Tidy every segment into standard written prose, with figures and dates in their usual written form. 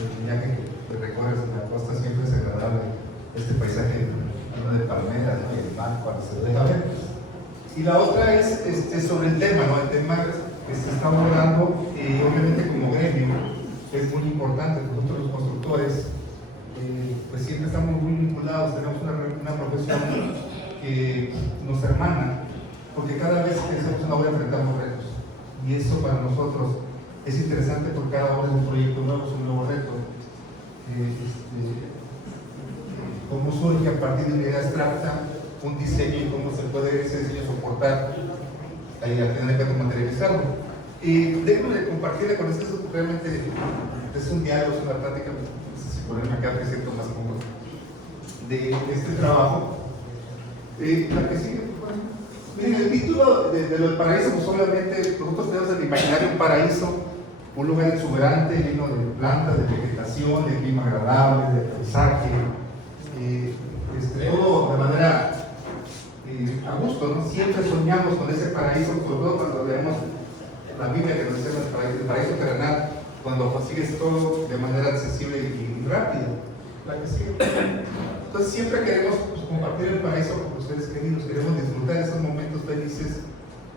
el viaje que recorres en la costa siempre es agradable, este paisaje lleno de palmeras, ¿no? Y el mar cuando se deja ver. Y la otra es sobre el tema, ¿no? El tema que se está abordando, obviamente como gremio, es muy importante. Nosotros los constructores, pues siempre estamos muy vinculados, tenemos una profesión que nos hermana, porque cada vez que hacemos una obra enfrentamos retos. Y eso para nosotros es interesante porque cada obra es un proyecto nuevo, es un nuevo reto. Cómo surge a partir de una idea abstracta un diseño y cómo se puede ese diseño soportar ahí al final de cuentas materializarlo. Y déjenme compartirle con ustedes, realmente es un diálogo, es una plática, no sé si ponerme acá me siento más cómodo, de este trabajo. La que sigue, miren, el título de lo del paraíso, pues obviamente nosotros tenemos en el imaginario un paraíso, un lugar exuberante, lleno de plantas, de vegetación, de clima agradable, de paisaje, todo de manera a gusto, ¿no? Siempre soñamos con ese paraíso, sobre todo cuando leemos la Biblia que nos dice el paraíso terrenal, cuando consigues todo de manera accesible y rápida. La que sigue. Entonces siempre queremos pues, compartir el paraíso con ustedes queridos, queremos disfrutar de esos momentos felices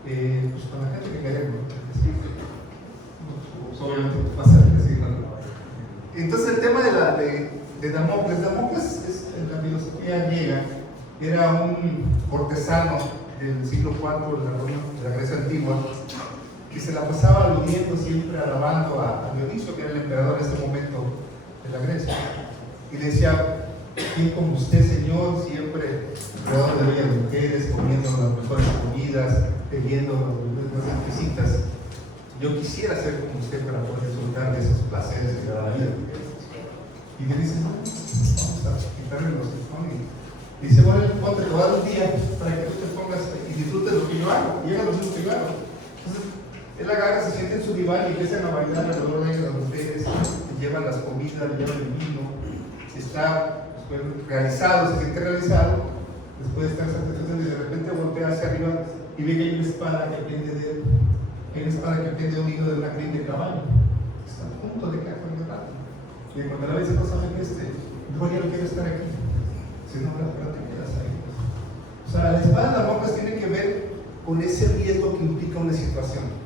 pues, con la gente que queremos. Pues, obviamente pasa a decir, ¿no? Entonces el tema de Damocles en la filosofía griega era un cortesano del siglo IV de la Grecia antigua que se la pasaba aludiendo siempre, alabando a Dionisio, que era el emperador en ese momento de la Grecia, y le decía: ¿quién como usted, señor, siempre rodeado de bellas mujeres, comiendo las mejores comidas, bebiendo las exquisitas? Yo quisiera ser como usted para poder disfrutar de esos placeres que da la vida. Y le dice: no, vamos a quitarle los teléfonos. Y dice: bueno, ponte, te voy a dar un día para que tú te pongas y disfrutes lo que yo hago, y hagas lo mismo que yo hago. Entonces, él agarra, se siente en su diván y empiezan a bailar alrededor de las mujeres, le llevan las comidas, le llevan el vino, está pues, realizado, se siente realizado, después de estar satisfecho, y de repente voltea hacia arriba y ve que hay una espada que pende de él, hay una espada que pende un hilo de una crin de caballo. Está a punto de caer con el rato. Y cuando la vez no sabe que no, ya no quiero estar aquí, si no, la te quedas ahí. O sea, la espada de Damocles tiene que ver con ese riesgo que implica una situación.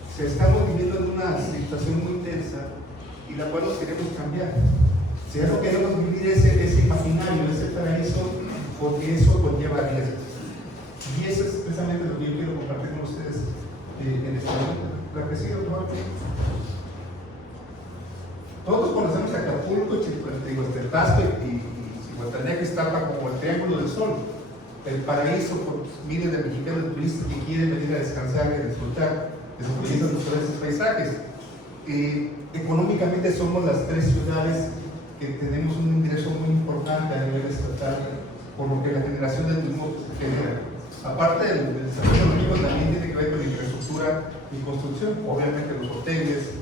O sea, estamos viviendo en una situación muy intensa y la cual nos queremos cambiar. Si ya no queremos vivir ese imaginario, ese paraíso, porque eso conlleva riesgos. Y eso es precisamente lo que yo quiero compartir con ustedes en este momento. La que sigue, todos conocemos Acapulco, Tasco y Guatanea, que está como el triángulo del sol, el paraíso por miles de mexicanos turistas que quieren venir a descansar y a disfrutar de sus bellezas naturales y paisajes. Económicamente somos las tres ciudades que tenemos un ingreso muy importante a nivel estatal, por lo que la generación del turismo genera. Aparte del desarrollo económico, también tiene que ver con la infraestructura y construcción, obviamente los hoteles,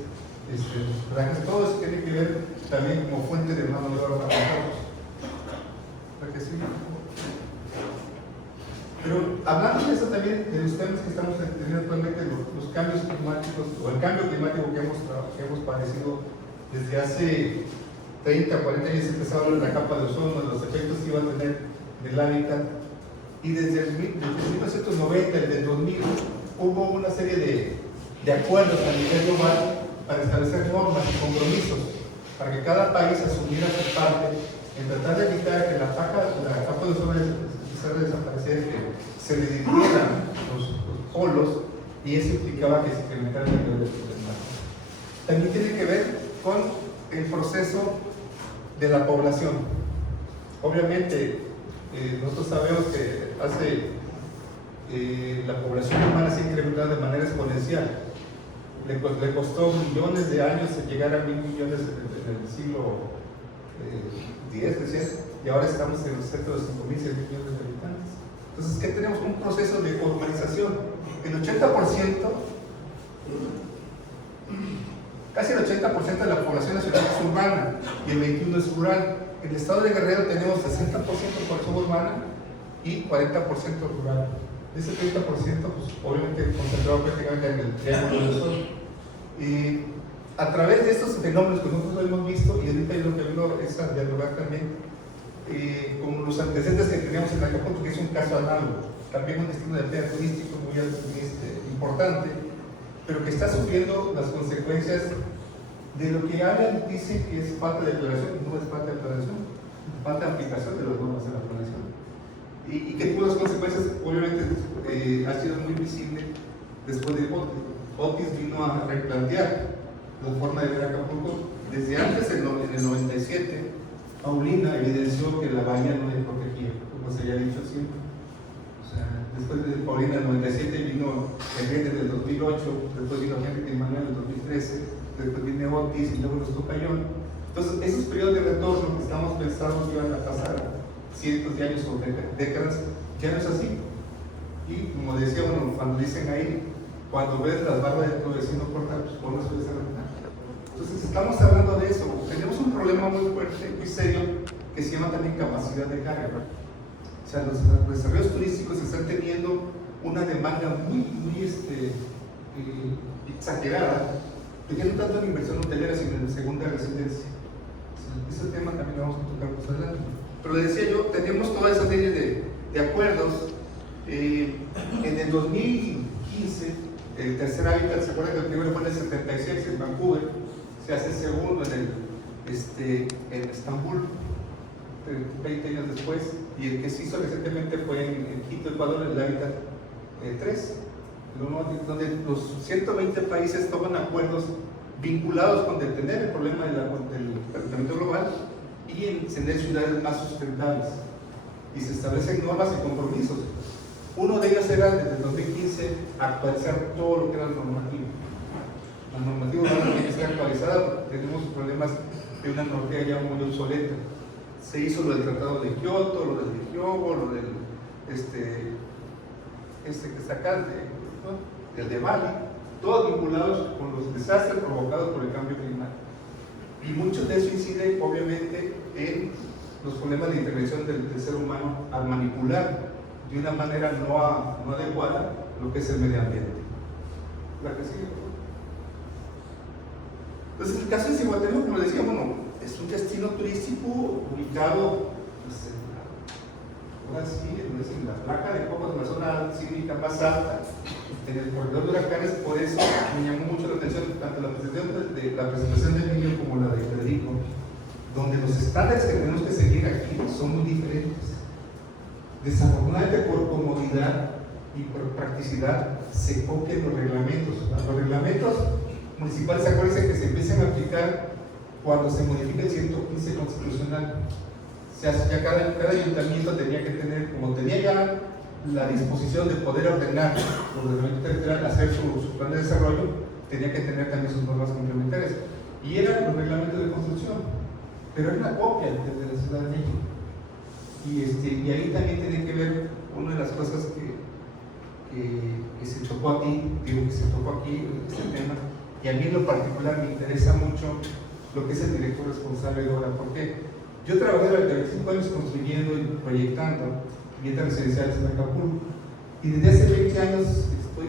los trajes, todo eso tiene que ver también como fuente de mano de obra para nosotros. ¿Para que sí? Pero hablando de eso también, de los temas que estamos teniendo actualmente, los cambios climáticos, o el cambio climático que hemos padecido desde hace 30, 40 años, empezó a hablar de la capa de ozono, de los efectos que iba a tener del hábitat, y desde el 1990, desde el 2000, hubo una serie de acuerdos a nivel global para establecer normas y compromisos, para que cada país asumiera su parte en tratar de evitar que la capa de ozono empezara a desaparecer, que se le dividieran los polos, y eso implicaba que se incrementara el nivel del mar. También tiene que ver con el proceso de la población. Obviamente, nosotros sabemos que la población humana se ha incrementado de manera exponencial. Le costó millones de años llegar a 1.000 millones en el siglo X, decía, y ahora estamos en el centro de 5.000, 6.000 millones de habitantes. Entonces, ¿qué tenemos? Un proceso de urbanización. El 80%, casi el 80% de la población nacional es urbana y el 21% es rural. En el estado de Guerrero tenemos 60% población urbana y 40% rural. Ese 30%, pues, obviamente concentrado prácticamente en el triángulo del sol. a través de estos fenómenos que nosotros hemos visto, y ahorita lo que vino es a dialogar también con los antecedentes que teníamos en Acapulco, que es un caso análogo, también un destino de playa turístico muy importante, pero que está sufriendo las consecuencias de lo que hablan, dicen que es falta de declaración, y no es falta de declaración, falta de aplicación de las normas de la planeación. Y que tuvo las consecuencias, obviamente, ha sido muy visible después de Otis. Otis vino a replantear la forma de ver Acapulco. Desde antes, en el 97, Paulina evidenció que la bahía no le protegía, como se había dicho siempre. O sea, después de Paulina en el 97 vino Henry del 2008, después vino Henry Manuel en el 2013, después vino Otis y luego nos toca John. Entonces, esos periodos de retorno que estamos pensando que iban a pasar cientos de años o décadas, ya no es así. Y como decía uno, cuando dicen ahí, cuando ves las barbas de tu vecino cortar, pues por no suele ser verdad. Entonces estamos hablando de eso. Tenemos un problema muy fuerte, muy serio, que se llama también capacidad de carga. O sea, los desarrollos turísticos están teniendo una demanda muy exagerada, porque no tanto en inversión hotelera, sino en segunda residencia. Ese tema también lo vamos a tocar más adelante. Pero le decía yo, tenemos toda esa serie de acuerdos. En el 2015, el tercer hábitat, ¿se acuerdan que el primero fue en el 76 en Vancouver? Se hace el segundo en Estambul, 20 años después, y el que se hizo recientemente fue en Quito, Ecuador, el hábitat 3, donde los 120 países toman acuerdos vinculados con detener el problema del calentamiento global y en tener ciudades más sustentables, y se establecen normas y compromisos. Uno de ellos era desde el 2015 actualizar todo lo que era normativo. La normativa no tiene que ser actualizada, tenemos problemas de una normativa ya muy obsoleta. Se hizo lo del Tratado de Kioto, lo del Hyogo, lo del que está acá, el de Bali, todos vinculados con los desastres provocados por el cambio climático. Y mucho de eso incide obviamente en los problemas de intervención del ser humano al manipular de una manera no adecuada lo que es el medio ambiente. ¿La que sigue? Entonces, el caso de Zihuatanejo, como le decía, bueno, es un destino turístico ubicado, pues, ahora sí, en la placa de Cobos, en la zona sísmica más alta, en el corredor de huracanes. Por eso me llamó mucho la atención tanto la presentación del niño como la de Federico, donde los estándares que tenemos que seguir aquí son muy diferentes. Desafortunadamente, por comodidad y por practicidad, se copian los reglamentos. Los reglamentos municipales, acuérdense que se empiezan a aplicar cuando se modifica el 115 constitucional. O sea, ya cada ayuntamiento tenía que tener, como tenía ya la disposición de poder ordenar los reglamentos territoriales, hacer su plan de desarrollo, tenía que tener también sus normas complementarias. Y eran los reglamentos de construcción, pero era una copia desde la Ciudad de México. Y ahí también tiene que ver una de las cosas que se tocó aquí, este tema, y a mí en lo particular me interesa mucho lo que es el director responsable de obra, porque yo trabajé durante 25 años construyendo y proyectando viviendas residenciales en Acapulco, y desde hace 20 años estoy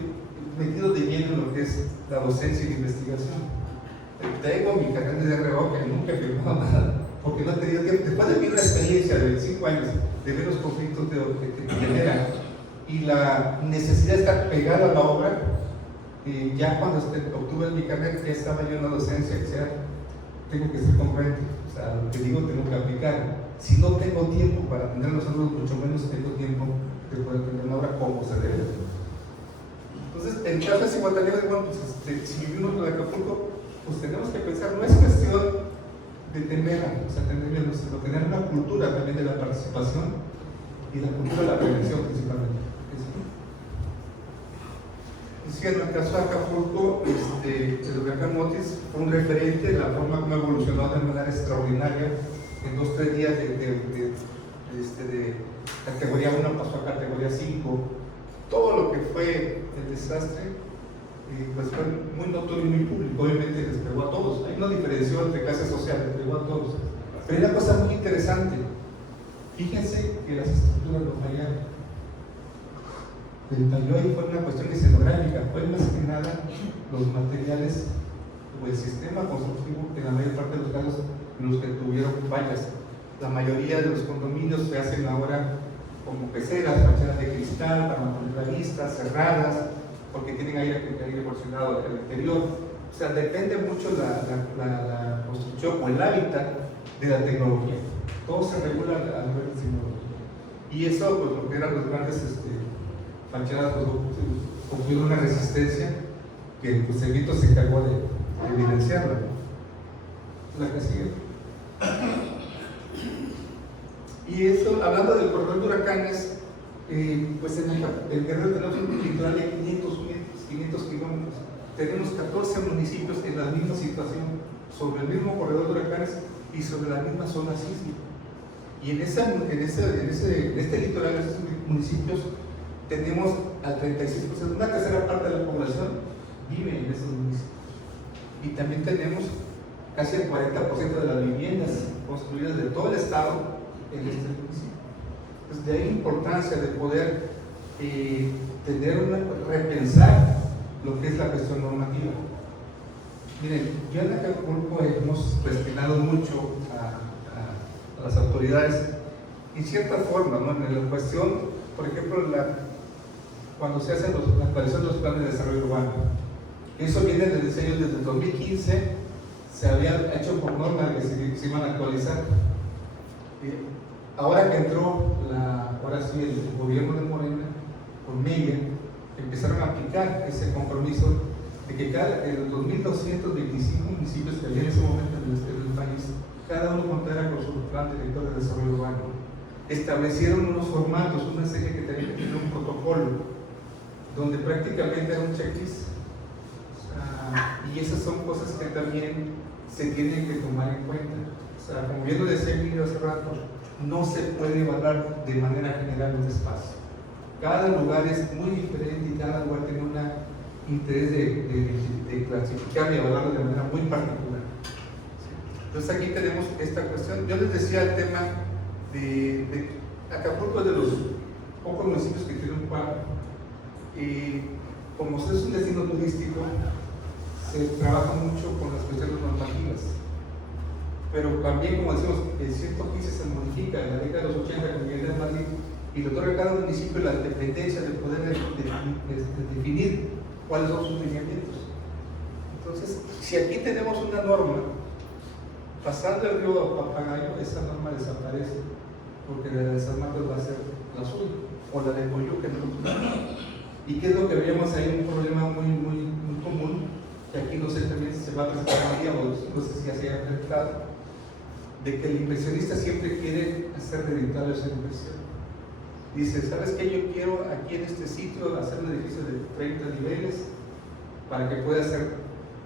metido de lleno en lo que es la docencia y la investigación. Tengo mi carrera de RO que nunca he firmado nada, porque no he tenido tiempo. Después de vivir una experiencia de 25 años, de ver los conflictos que generan y la necesidad de estar pegado a la obra, ya cuando obtuve mi carrera, ya estaba yo en la docencia, que sea, tengo que ser congruente. O sea, lo que digo tengo que aplicar. Si no tengo tiempo para atender los alumnos, mucho menos tengo tiempo de poder atender una obra como se debe. Entonces, en caso de Zihuatanejo, bueno, pues, si vivimos en Acapulco, pues tenemos que pensar, no es cuestión de temer, o sea, sino tener una cultura también de la participación y la cultura de la prevención principalmente. Sí, en el caso de Acapulco, el huracán Otis fue un referente, la forma como evolucionó de manera extraordinaria. En 2 o 3 días de categoría 1 pasó a categoría 5. Todo lo que fue el desastre pues fue muy notorio y muy público. Obviamente les pegó a todos. Hay una diferencia entre clases sociales, les pegó a todos. Pero hay una cosa muy interesante. Fíjense que las estructuras no fallaron. El falló ahí fue una cuestión escenográfica, fue más que nada los materiales o el sistema constructivo en la mayor parte de los casos en los que tuvieron fallas. La mayoría de los condominios se hacen ahora como peceras, fachadas de cristal para mantener la vista, cerradas, porque tienen aire acondicionado al interior. O sea, depende mucho la construcción o el hábitat de la tecnología. Todo se regula a nivel de tecnología. Y eso, pues lo que eran los grandes fachadas, pues tuvieron una resistencia que pues Evito se encargó de evidenciarla. La que sigue. Y eso, hablando del corredor de huracanes, pues en el Guerrero tenemos un litoral de 500 kilómetros. Tenemos 14 municipios en la misma situación, sobre el mismo corredor de huracanes y sobre la misma zona sísmica. Y en este litoral, en esos municipios, tenemos al 36%, una tercera parte de la población vive en esos municipios. Y también tenemos casi el 40% de las viviendas construidas de todo el estado en este municipio. Entonces, de ahí la importancia de poder repensar lo que es la cuestión normativa. Miren, yo en Acapulco hemos cuestionado mucho a las autoridades, en cierta forma, ¿no? En la cuestión, por ejemplo, cuando se hacen la actualización de los planes de desarrollo urbano. Eso viene del diseño desde el 2015, se había hecho por norma que se iban a actualizar. Ahora que entró el gobierno de Morena con Mella, empezaron a aplicar ese compromiso de que en los 2.225 municipios que había en ese momento en el país, cada uno contara con su plan director de desarrollo urbano. Establecieron unos formatos, una serie que tenía que tener un protocolo, donde prácticamente era un checklist. Y esas son cosas que también se tienen que tomar en cuenta. O sea, como bien lo decía Emilio hace rato, no se puede evaluar de manera general un espacio. Cada lugar es muy diferente y cada lugar tiene un interés de clasificar y evaluarlo de manera muy particular. Entonces aquí tenemos esta cuestión. Yo les decía el tema de Acapulco es de los pocos municipios que tienen un parque. Como es un destino turístico, se trabaja mucho con las cuestiones normativas. Pero también, como decimos, el 115 se modifica en la década de los 80 con Miguel de Madrid y le otorga a cada municipio la dependencia de poder definir cuáles son sus lineamientos. Entonces, si aquí tenemos una norma, pasando el río Papagayo, esa norma desaparece, porque la de San Marcos va a ser la suya, o la de Coyuca, ¿no? ¿Y qué es lo que veíamos ahí? Un problema muy común, que aquí no sé también si se va a presentar un día, o no sé si ya se haya presentado, de que el inversionista siempre quiere hacer redituable esa inversión. Dice, ¿sabes qué? Yo quiero aquí en este sitio hacer un edificio de 30 niveles para que pueda ser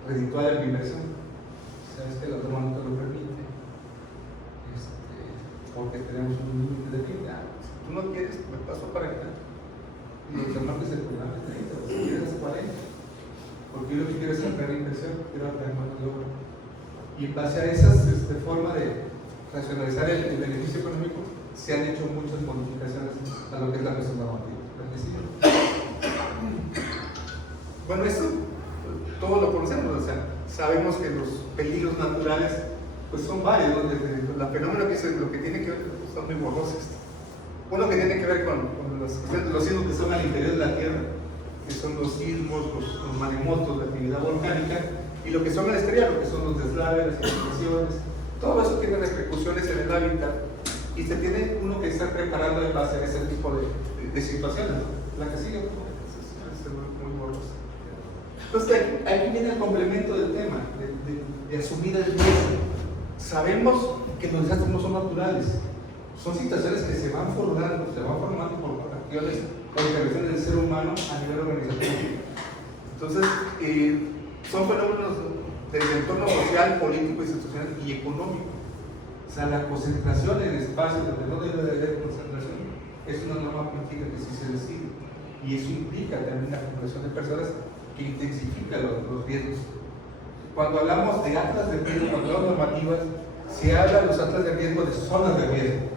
redituable mi inversión. ¿Sabes qué? La norma no te lo permite. Porque tenemos un límite de vida. Si tú no quieres, me paso para acá. Y el norma que se programa es 30, o si quieres 40. Porque yo lo que quiero es ampliar la inversión, quiero ampliar mano de obra. Y en base a esa forma de racionalizar el beneficio económico, se han hecho muchas modificaciones a lo que es la cuestión normativa. Bueno, esto todos lo conocemos, o sea, sabemos que los peligros naturales pues son varios, ¿no? Desde la fenómeno que lo que tiene que ver son muy borrosos. Uno que tiene que ver con los sismos que son al interior de la Tierra, que son los sismos, los maremotos, la actividad volcánica, y lo que son al exterior, lo que son los deslaves, las inundaciones. Todo eso tiene repercusiones en el hábitat y se tiene uno que estar preparando en base a ese tipo de situaciones. La que sigue, es muy borrosa. Entonces, aquí viene el complemento del tema, de asumir el riesgo. Sabemos que los desastres no son naturales, son situaciones que se van formando por acciones o intervenciones del ser humano a nivel organizativo. Entonces, son fenómenos del entorno social, político, institucional y económico. O sea, la concentración en espacios donde no debe de haber concentración es una norma política que sí se decide. Y eso implica también la acumulación de personas que intensifica los riesgos. Cuando hablamos de atlas de riesgo, cuando hablamos de normativas, se habla de los atlas de riesgo de zonas de riesgo.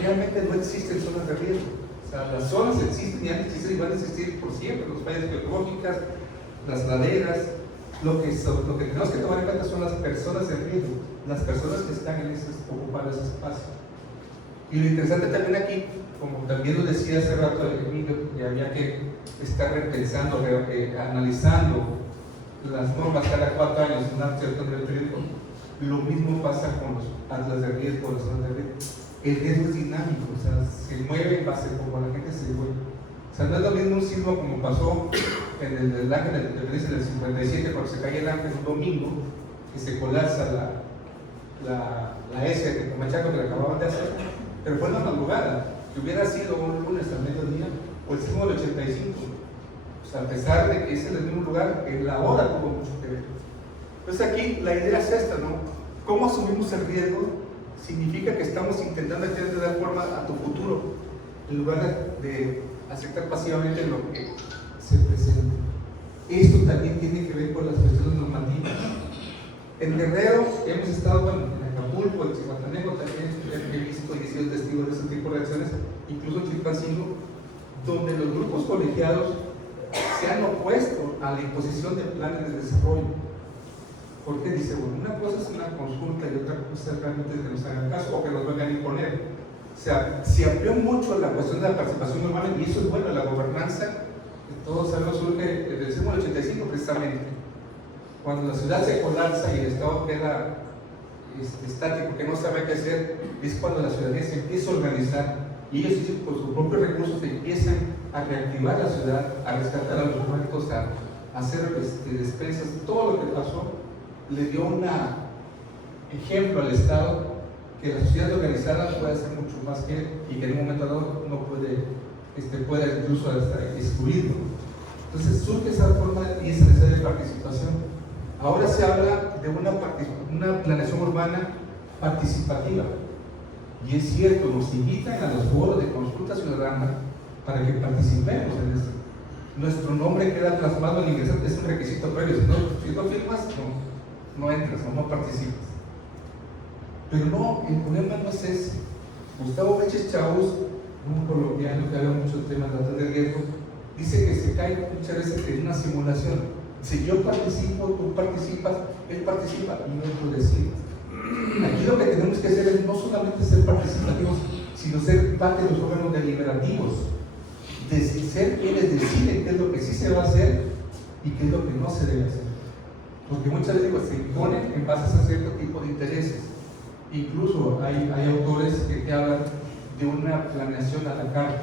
Realmente no existen zonas de riesgo. O sea, las zonas existen y han existido y van a existir por siempre. Las fallas geológicas, las laderas, lo que tenemos que tomar en cuenta son las personas de riesgo, las personas que están ocupando ese espacio. Y lo interesante también aquí, como también lo decía hace rato Emilio, que había que estar repensando, analizando las normas cada 4 años en un cierto nivel periódico. Lo mismo pasa con los atlas de riesgo, las zonas de riesgo. El riesgo es dinámico, o sea, se mueve en base a cómo la gente se mueve. O sea, no es lo mismo un sismo como pasó en el Ángel del 57, cuando se cae el Ángel un domingo, que se colapsa la S de Camachaco que la acababan de hacer, pero fue en la madrugada. Que hubiera sido un lunes al mediodía, o el sismo del 85. O sea, a pesar de que es en el mismo lugar, en la hora tuvo mucho que ver. Entonces aquí la idea es esta, ¿no? ¿Cómo asumimos el riesgo? Significa que estamos intentando dar forma a tu futuro, en lugar de aceptar pasivamente lo que se presenta. Esto también tiene que ver con las cuestiones normativas. En Guerrero hemos estado, bueno, en Acapulco, en Zihuatanejo también he visto y he sido testigo de ese tipo de acciones, incluso en Chilpancingo, donde los grupos colegiados se han opuesto a la imposición de planes de desarrollo. Porque dice, bueno, una cosa es una consulta y otra cosa es realmente que nos hagan caso o que nos vengan a imponer. O sea, se amplió mucho la cuestión de la participación urbana y eso es bueno, la gobernanza, que todos sabemos, surge desde el sismo del 85 precisamente. Cuando la ciudad se colapsa y el Estado queda estático, que no sabe qué hacer, es cuando la ciudadanía se empieza a organizar y ellos por sus propios recursos empiezan a reactivar la ciudad, a rescatar a los muertos, a hacer despensas. Todo lo que pasó le dio un ejemplo al Estado que la sociedad organizada puede hacer mucho más que él y que en un momento dado no puede incluso hasta excluirlo. Entonces surge esa forma y esa necesidad de participación. Ahora se habla de una planeación urbana participativa. Y es cierto, nos invitan a los foros de consulta ciudadana para que participemos en esto. Nuestro nombre queda plasmado al ingresar, es un requisito previo. Si no firmas, no entras, no participas. Pero no, el problema no es ese. Gustavo Meches Chaus, un colombiano que habla mucho del tema de datos de riesgo, dice que se cae muchas veces en una simulación. Si yo participo, tú participas, él participa y no lo decimos. Aquí lo que tenemos que hacer es no solamente ser participativos, sino ser parte de los órganos deliberativos, de ser quienes deciden qué es lo que sí se va a hacer y qué es lo que no se debe hacer. Porque muchas veces se imponen en base a cierto tipo de intereses. Incluso hay autores que hablan de una planeación a la carta.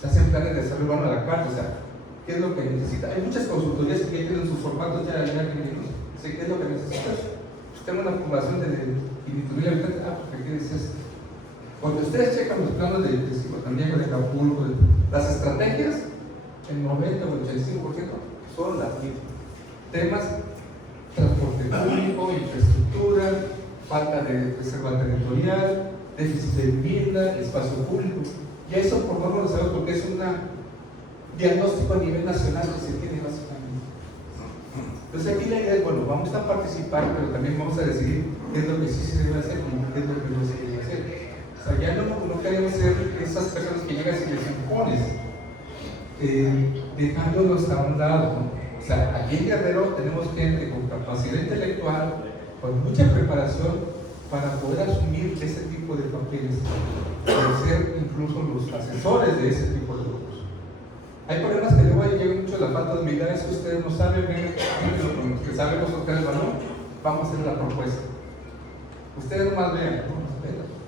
Se hacen planes de desarrollo urbano a la carta, o sea, ¿qué es lo que necesita? Hay muchas consultorías que tienen sus formatos ya sé qué es lo que necesitas. Pues tengo una población de 500,000 habitantes, pues ¿qué dices? Cuando ustedes checan los planos de Zihuatanejo, de Acapulco, las estrategias, el 90 o el 85% son las mismas. Temas: transporte público, infraestructura, falta de reserva territorial, déficit de vivienda, espacio público. Y eso por favor lo sabemos porque es un diagnóstico a nivel nacional que se tiene básicamente. Entonces aquí la idea es, bueno, vamos a participar, pero también vamos a decidir qué es lo que sí se debe hacer y qué es lo que no se debe hacer. O sea, ya no queremos ser esas personas que llegan y les impones, dejándolos a un lado, ¿no? O sea, aquí en Guerrero tenemos gente con capacidad intelectual, con mucha preparación para poder asumir ese tipo de papeles, para ser incluso los asesores de ese tipo de grupos. Hay problemas que luego llegan mucho a la falta de humildad, es que ustedes no saben, pero con los que sabemos tocar el balón, vamos a hacer la propuesta. Ustedes nomás vean,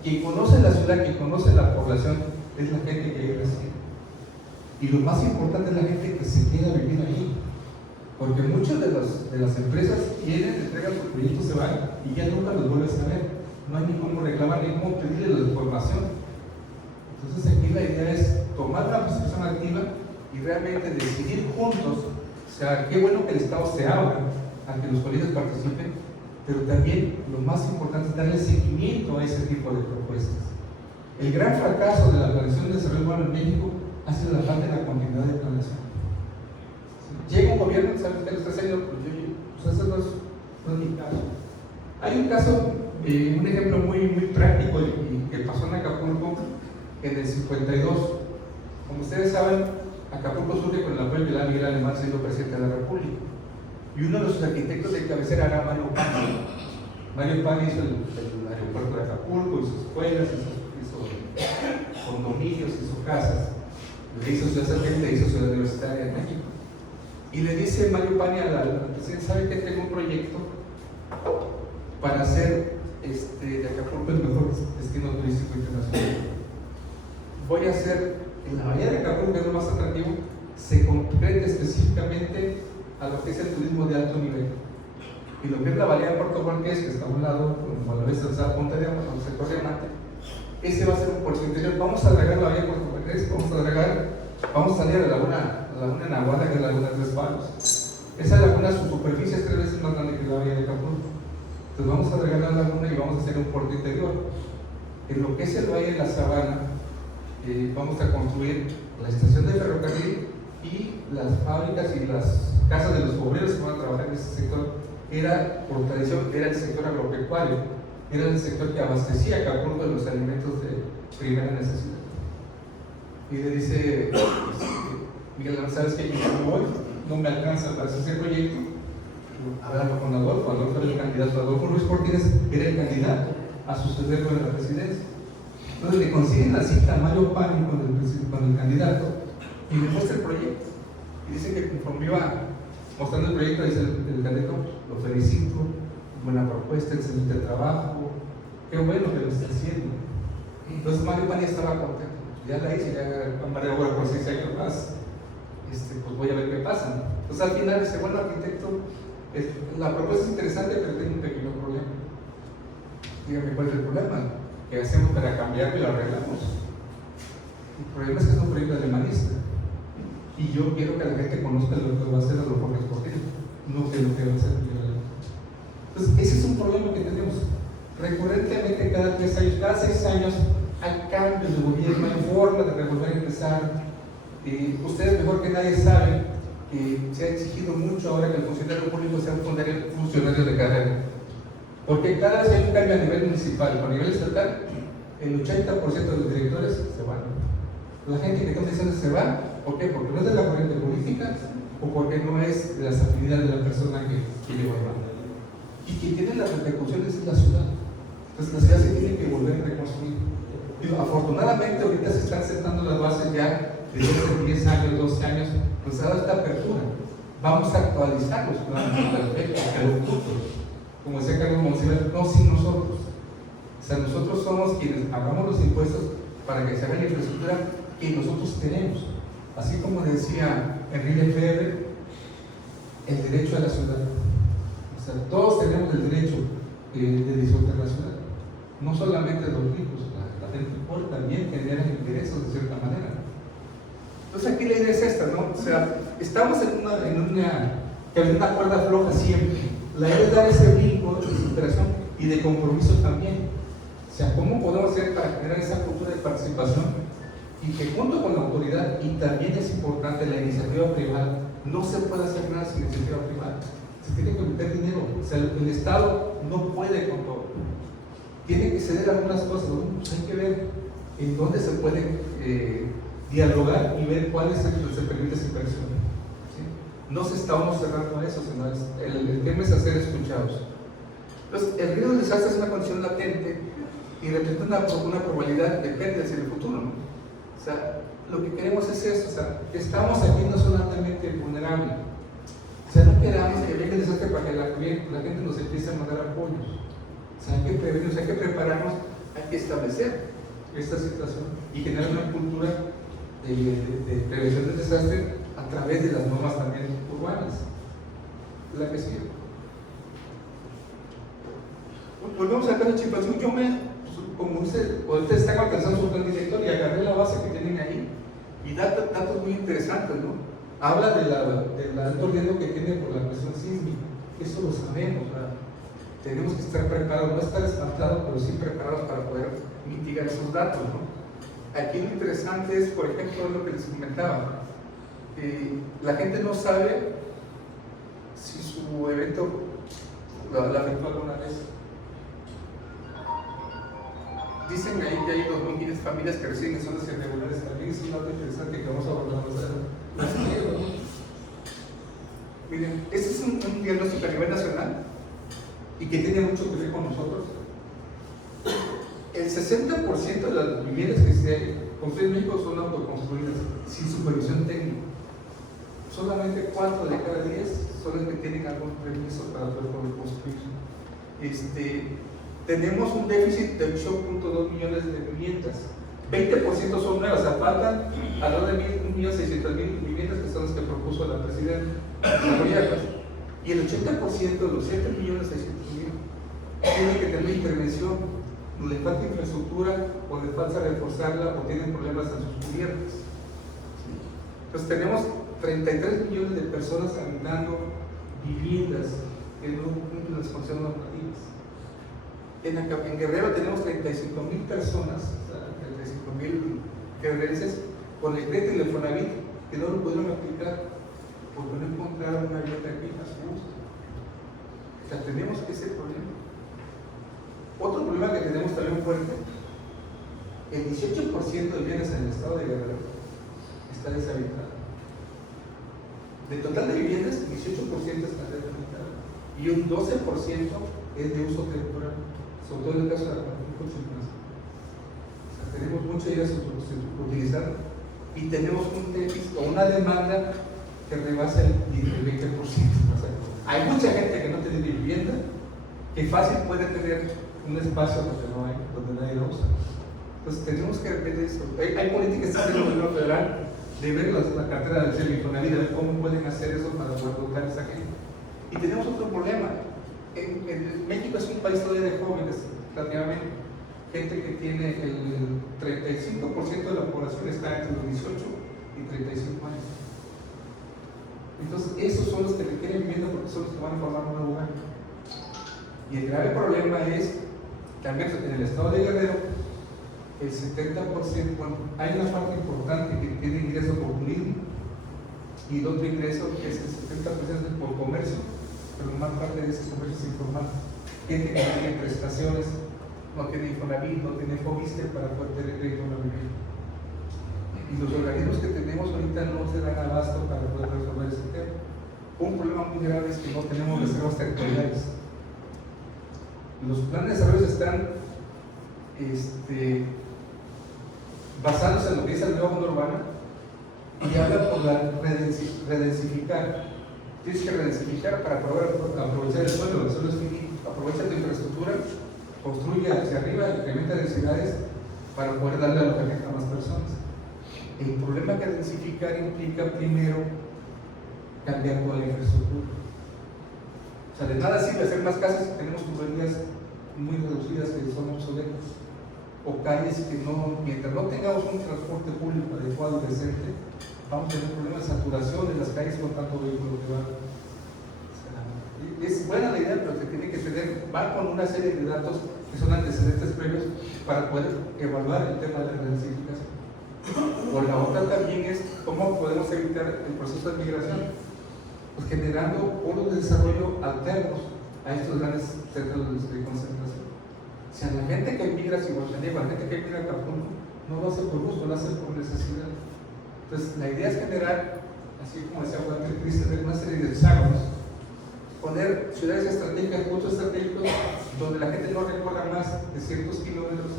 quien conoce la ciudad, quien conoce la población, es la gente que ahí reside. Y lo más importante es la gente que se queda a vivir ahí. Porque muchas de las empresas vienen, entregan sus proyectos, se van y ya nunca los vuelves a ver. No hay ni cómo reclamar, ni cómo pedirle la información. Entonces aquí la idea es tomar una participación activa y realmente decidir juntos. O sea, qué bueno que el Estado se abra a que los colegios participen, pero también lo más importante es darle seguimiento a ese tipo de propuestas. El gran fracaso de la planeación de desarrollo urbano en México ha sido la falta de la continuidad de planeación. Llega un gobierno, ¿sabes qué lo está haciendo? Pues eso no es mi caso. Hay un caso, un ejemplo muy práctico que pasó en Acapulco en el 52. Como ustedes saben, Acapulco surge con el apoyo de Miguel Alemán siendo presidente de la República. y uno de los arquitectos de cabecera era Mario Pani. Mario Pani hizo el aeropuerto de Acapulco, hizo escuelas, hizo condominios, hizo casas, le hizo ciudad satélite, hizo ciudad universitaria en México. Y le dice Mario Pani al presidente: ¿sabe que tengo un proyecto para hacer de Acapulco el mejor destino turístico internacional? Voy a hacer en la bahía de Acapulco, que es lo más atractivo, se concrete específicamente a lo que es el turismo de alto nivel. Y lo que es la bahía de Puerto Marqués, que está a un lado, como la ves en la punta de agua, el sector diamante, ese va a ser un puerto interior. Vamos a agregar la bahía de Puerto Marqués, vamos a salir a la laguna Nahuatl, que es la laguna de Tres Palos. Esa laguna, su superficie es 3 veces más grande que la bahía de Acapulco. Entonces vamos a agregar la laguna y vamos a hacer un puerto interior. En lo que es el valle de la Sabana, vamos a construir la estación de ferrocarril y las fábricas y las casas de los obreros que van a trabajar en ese sector. Por tradición, era el sector agropecuario, era el sector que abastecía a Acapulco de los alimentos de primera necesidad. Y le dice Miguel: ¿sabes qué? Yo no voy, no me alcanza para hacer ese proyecto. Hablarlo con Adolfo era el candidato. Adolfo Ruiz Cortines era el candidato a sucederlo en la presidencia. Entonces le consiguen la cita a Mario Pani con el candidato y le muestra el proyecto. Y dice que conforme iba mostrando el proyecto, dice el candidato: lo felicito, buena propuesta, excelente trabajo, qué bueno que lo está haciendo. Entonces Mario Pani estaba contento: ya la hice, ya María Agua por 6 años más, pues voy a ver qué pasa. Entonces al final dice: bueno, arquitecto, la propuesta es interesante, pero tengo un pequeño problema. Dígame cuál es el problema. ¿Qué hacemos para cambiarlo y lo arreglamos? El problema es que es un proyecto alemanista y yo quiero que la gente conozca lo que va a hacer a los Ruiz Cortines, no que lo que va a hacer Miguel Alemán. Entonces ese es un problema que tenemos recurrentemente. Cada 3 años, cada 6 años hay cambios de gobierno, hay formas de volver a empezar. Ustedes mejor que nadie saben que se ha exigido mucho ahora que el funcionario público sea un funcionario de carrera, porque cada vez que hay un cambio a nivel municipal o a nivel estatal, el 80% de los directores se van. La gente que toma decisiones se va. ¿Por qué? Porque no es de la corriente política o porque no es de las afinidades de la persona que lleva el mando. Y quien tiene las repercusiones es la ciudad. Entonces la ciudad se tiene que volver a reconstruir. Afortunadamente ahorita se están sentando las bases ya desde hace 10 años, 12 años, pues ha dado esta apertura. Vamos a actualizar los planes perfectos, como decía Carlos Monsiváis, no sin nosotros. O sea, nosotros somos quienes pagamos los impuestos para que se haga la infraestructura que nosotros tenemos. Así como decía Enrique Lefebvre, el derecho a la ciudad. O sea, todos tenemos el derecho de disfrutar la ciudad. No solamente los ricos, la gente pobre también genera ingresos de cierta manera. Entonces aquí la idea es esta, ¿no? O sea, estamos en una cuerda floja siempre. La idea es dar ese brinco de superación y de compromiso también. O sea, ¿cómo podemos hacer para generar esa cultura de participación? Y que junto con la autoridad, y también es importante la iniciativa privada, no se puede hacer nada sin iniciativa privada. Se tiene que meter dinero. O sea, el Estado no puede con todo. Tiene que ceder algunas cosas, ¿no? Pues hay que ver en dónde se puede dialogar y ver cuál es el que se permite esa inversión. ¿Sí? No se está uno cerrando a eso, sino el tema es hacer escuchados. Entonces, el riesgo de desastre es una condición latente y representa una probabilidad de pérdida hacia el futuro, ¿no? O sea, lo que queremos es esto, o sea, estamos aquí no son altamente vulnerables. O sea, no queramos que venga el desastre para que la gente nos empiece a mandar apoyos. O sea, hay que prevenirnos, hay que prepararnos, hay que establecer esta situación y generar una cultura de prevención del desastre a través de las normas también urbanas. La que sigue. Volvemos al caso de Chilpancingo. Yo como usted está alcanzando su plan director y agarré la base que tienen ahí y datos muy interesantes, ¿no? Habla del alto riesgo que tiene por la presión sísmica. Eso lo sabemos, ¿verdad? Tenemos que estar preparados, no estar espantados, pero sí preparados para poder mitigar esos datos, ¿no? Aquí lo interesante es, por ejemplo, lo que les comentaba. La gente no sabe si su evento la afectó alguna vez. Dicen ahí que hay 2.500 familias que residen en zonas irregulares. También es un dato interesante que vamos a abordar más adelante. Miren, este es un diagnóstico a nivel nacional y que tiene mucho que ver con nosotros. El 60% de las viviendas que se construyen en México son autoconstruidas, sin supervisión técnica. Solamente 4 de cada 10 son las que tienen algún permiso para poder construir. Tenemos un déficit de 8.2 millones de viviendas. 20% son nuevas, o sea, faltan alrededor de 1.600.000 viviendas que son las que propuso la presidenta desarrollarlas. Y el 80% de los 7.600.000 tienen que tener intervención, le falta infraestructura o le falta reforzarla o tienen problemas en sus cubiertas. Entonces tenemos 33 millones de personas habitando viviendas que no cumplen las condiciones normativas. En Guerrero tenemos 35.000 personas, o sea, 35.000 guerrerenses con el crédito y el Infonavit que no lo pudieron aplicar porque no encontraron una vivienda aquí a su gusto. O sea, tenemos ese problema. Otro problema que tenemos también fuerte, el 18% de viviendas en el estado de Guerrero está deshabitado. Del total de viviendas, 18% está deshabitado y un 12% es de uso temporal, sobre todo en el caso de la Pacífico Chilpancingo. O sea, tenemos mucha idea sobre utilizar y tenemos un déficit o una demanda que rebasa el 20%. O sea, hay mucha gente que no tiene vivienda, que fácil puede tener un espacio donde nadie lo usa. Entonces tenemos que ver eso. Hay políticas en el gobierno federal de ver la cartera del CEL Infonavit, de ver cómo pueden hacer eso para poder dotar a esa gente. Y tenemos otro problema. México es un país todavía de jóvenes, relativamente. Gente que tiene el 35% de la población está entre los 18 y 35 años. Entonces, esos son los que requieren vivienda porque son los que van a formar un nuevo hogar. Y el grave problema es, también en el estado de Guerrero, el 70%, bueno, hay una parte importante que tiene ingreso por turismo y el otro ingreso que es el 70% por comercio, pero más parte de ese comercio es informal. Gente que no tiene prestaciones, no tiene Infonavit, no tiene Fobiste para poder tener crédito a una vivienda. Y los organismos que tenemos ahorita no se dan abasto para poder resolver ese tema. Un problema muy grave es que no tenemos reservas territoriales. Los planes de desarrollo están basándose en lo que dice la nueva onda urbana y habla por la redensificar. Tienes que redensificar para poder aprovechar el suelo es finito. Aprovecha tu infraestructura, construye hacia arriba, incrementa densidades para poder darle alojamiento a más personas. El problema que densificar implica primero cambiar toda la infraestructura. O sea, de nada sirve hacer más casas si tenemos tuberías muy reducidas que son obsoletas o calles que no, mientras no tengamos un transporte público adecuado y decente, vamos a tener problemas de saturación en las calles con tanto vehículo que va. O sea, es buena la idea, pero se tiene que tener, va con una serie de datos que son antecedentes previos para poder evaluar el tema de la densificación. O la otra también es cómo podemos evitar el proceso de migración, pues generando polos de desarrollo alternos a estos grandes centros de concentración. O sea, la gente que migra a Cihuatanejo, la gente que migra a Acapulco, no lo hace por gusto, lo hace por necesidad. Entonces, la idea es generar, así como decía Walter Christenberg, una serie de hexágonos, poner ciudades estratégicas, puntos estratégicos, donde la gente no recorra más de ciertos kilómetros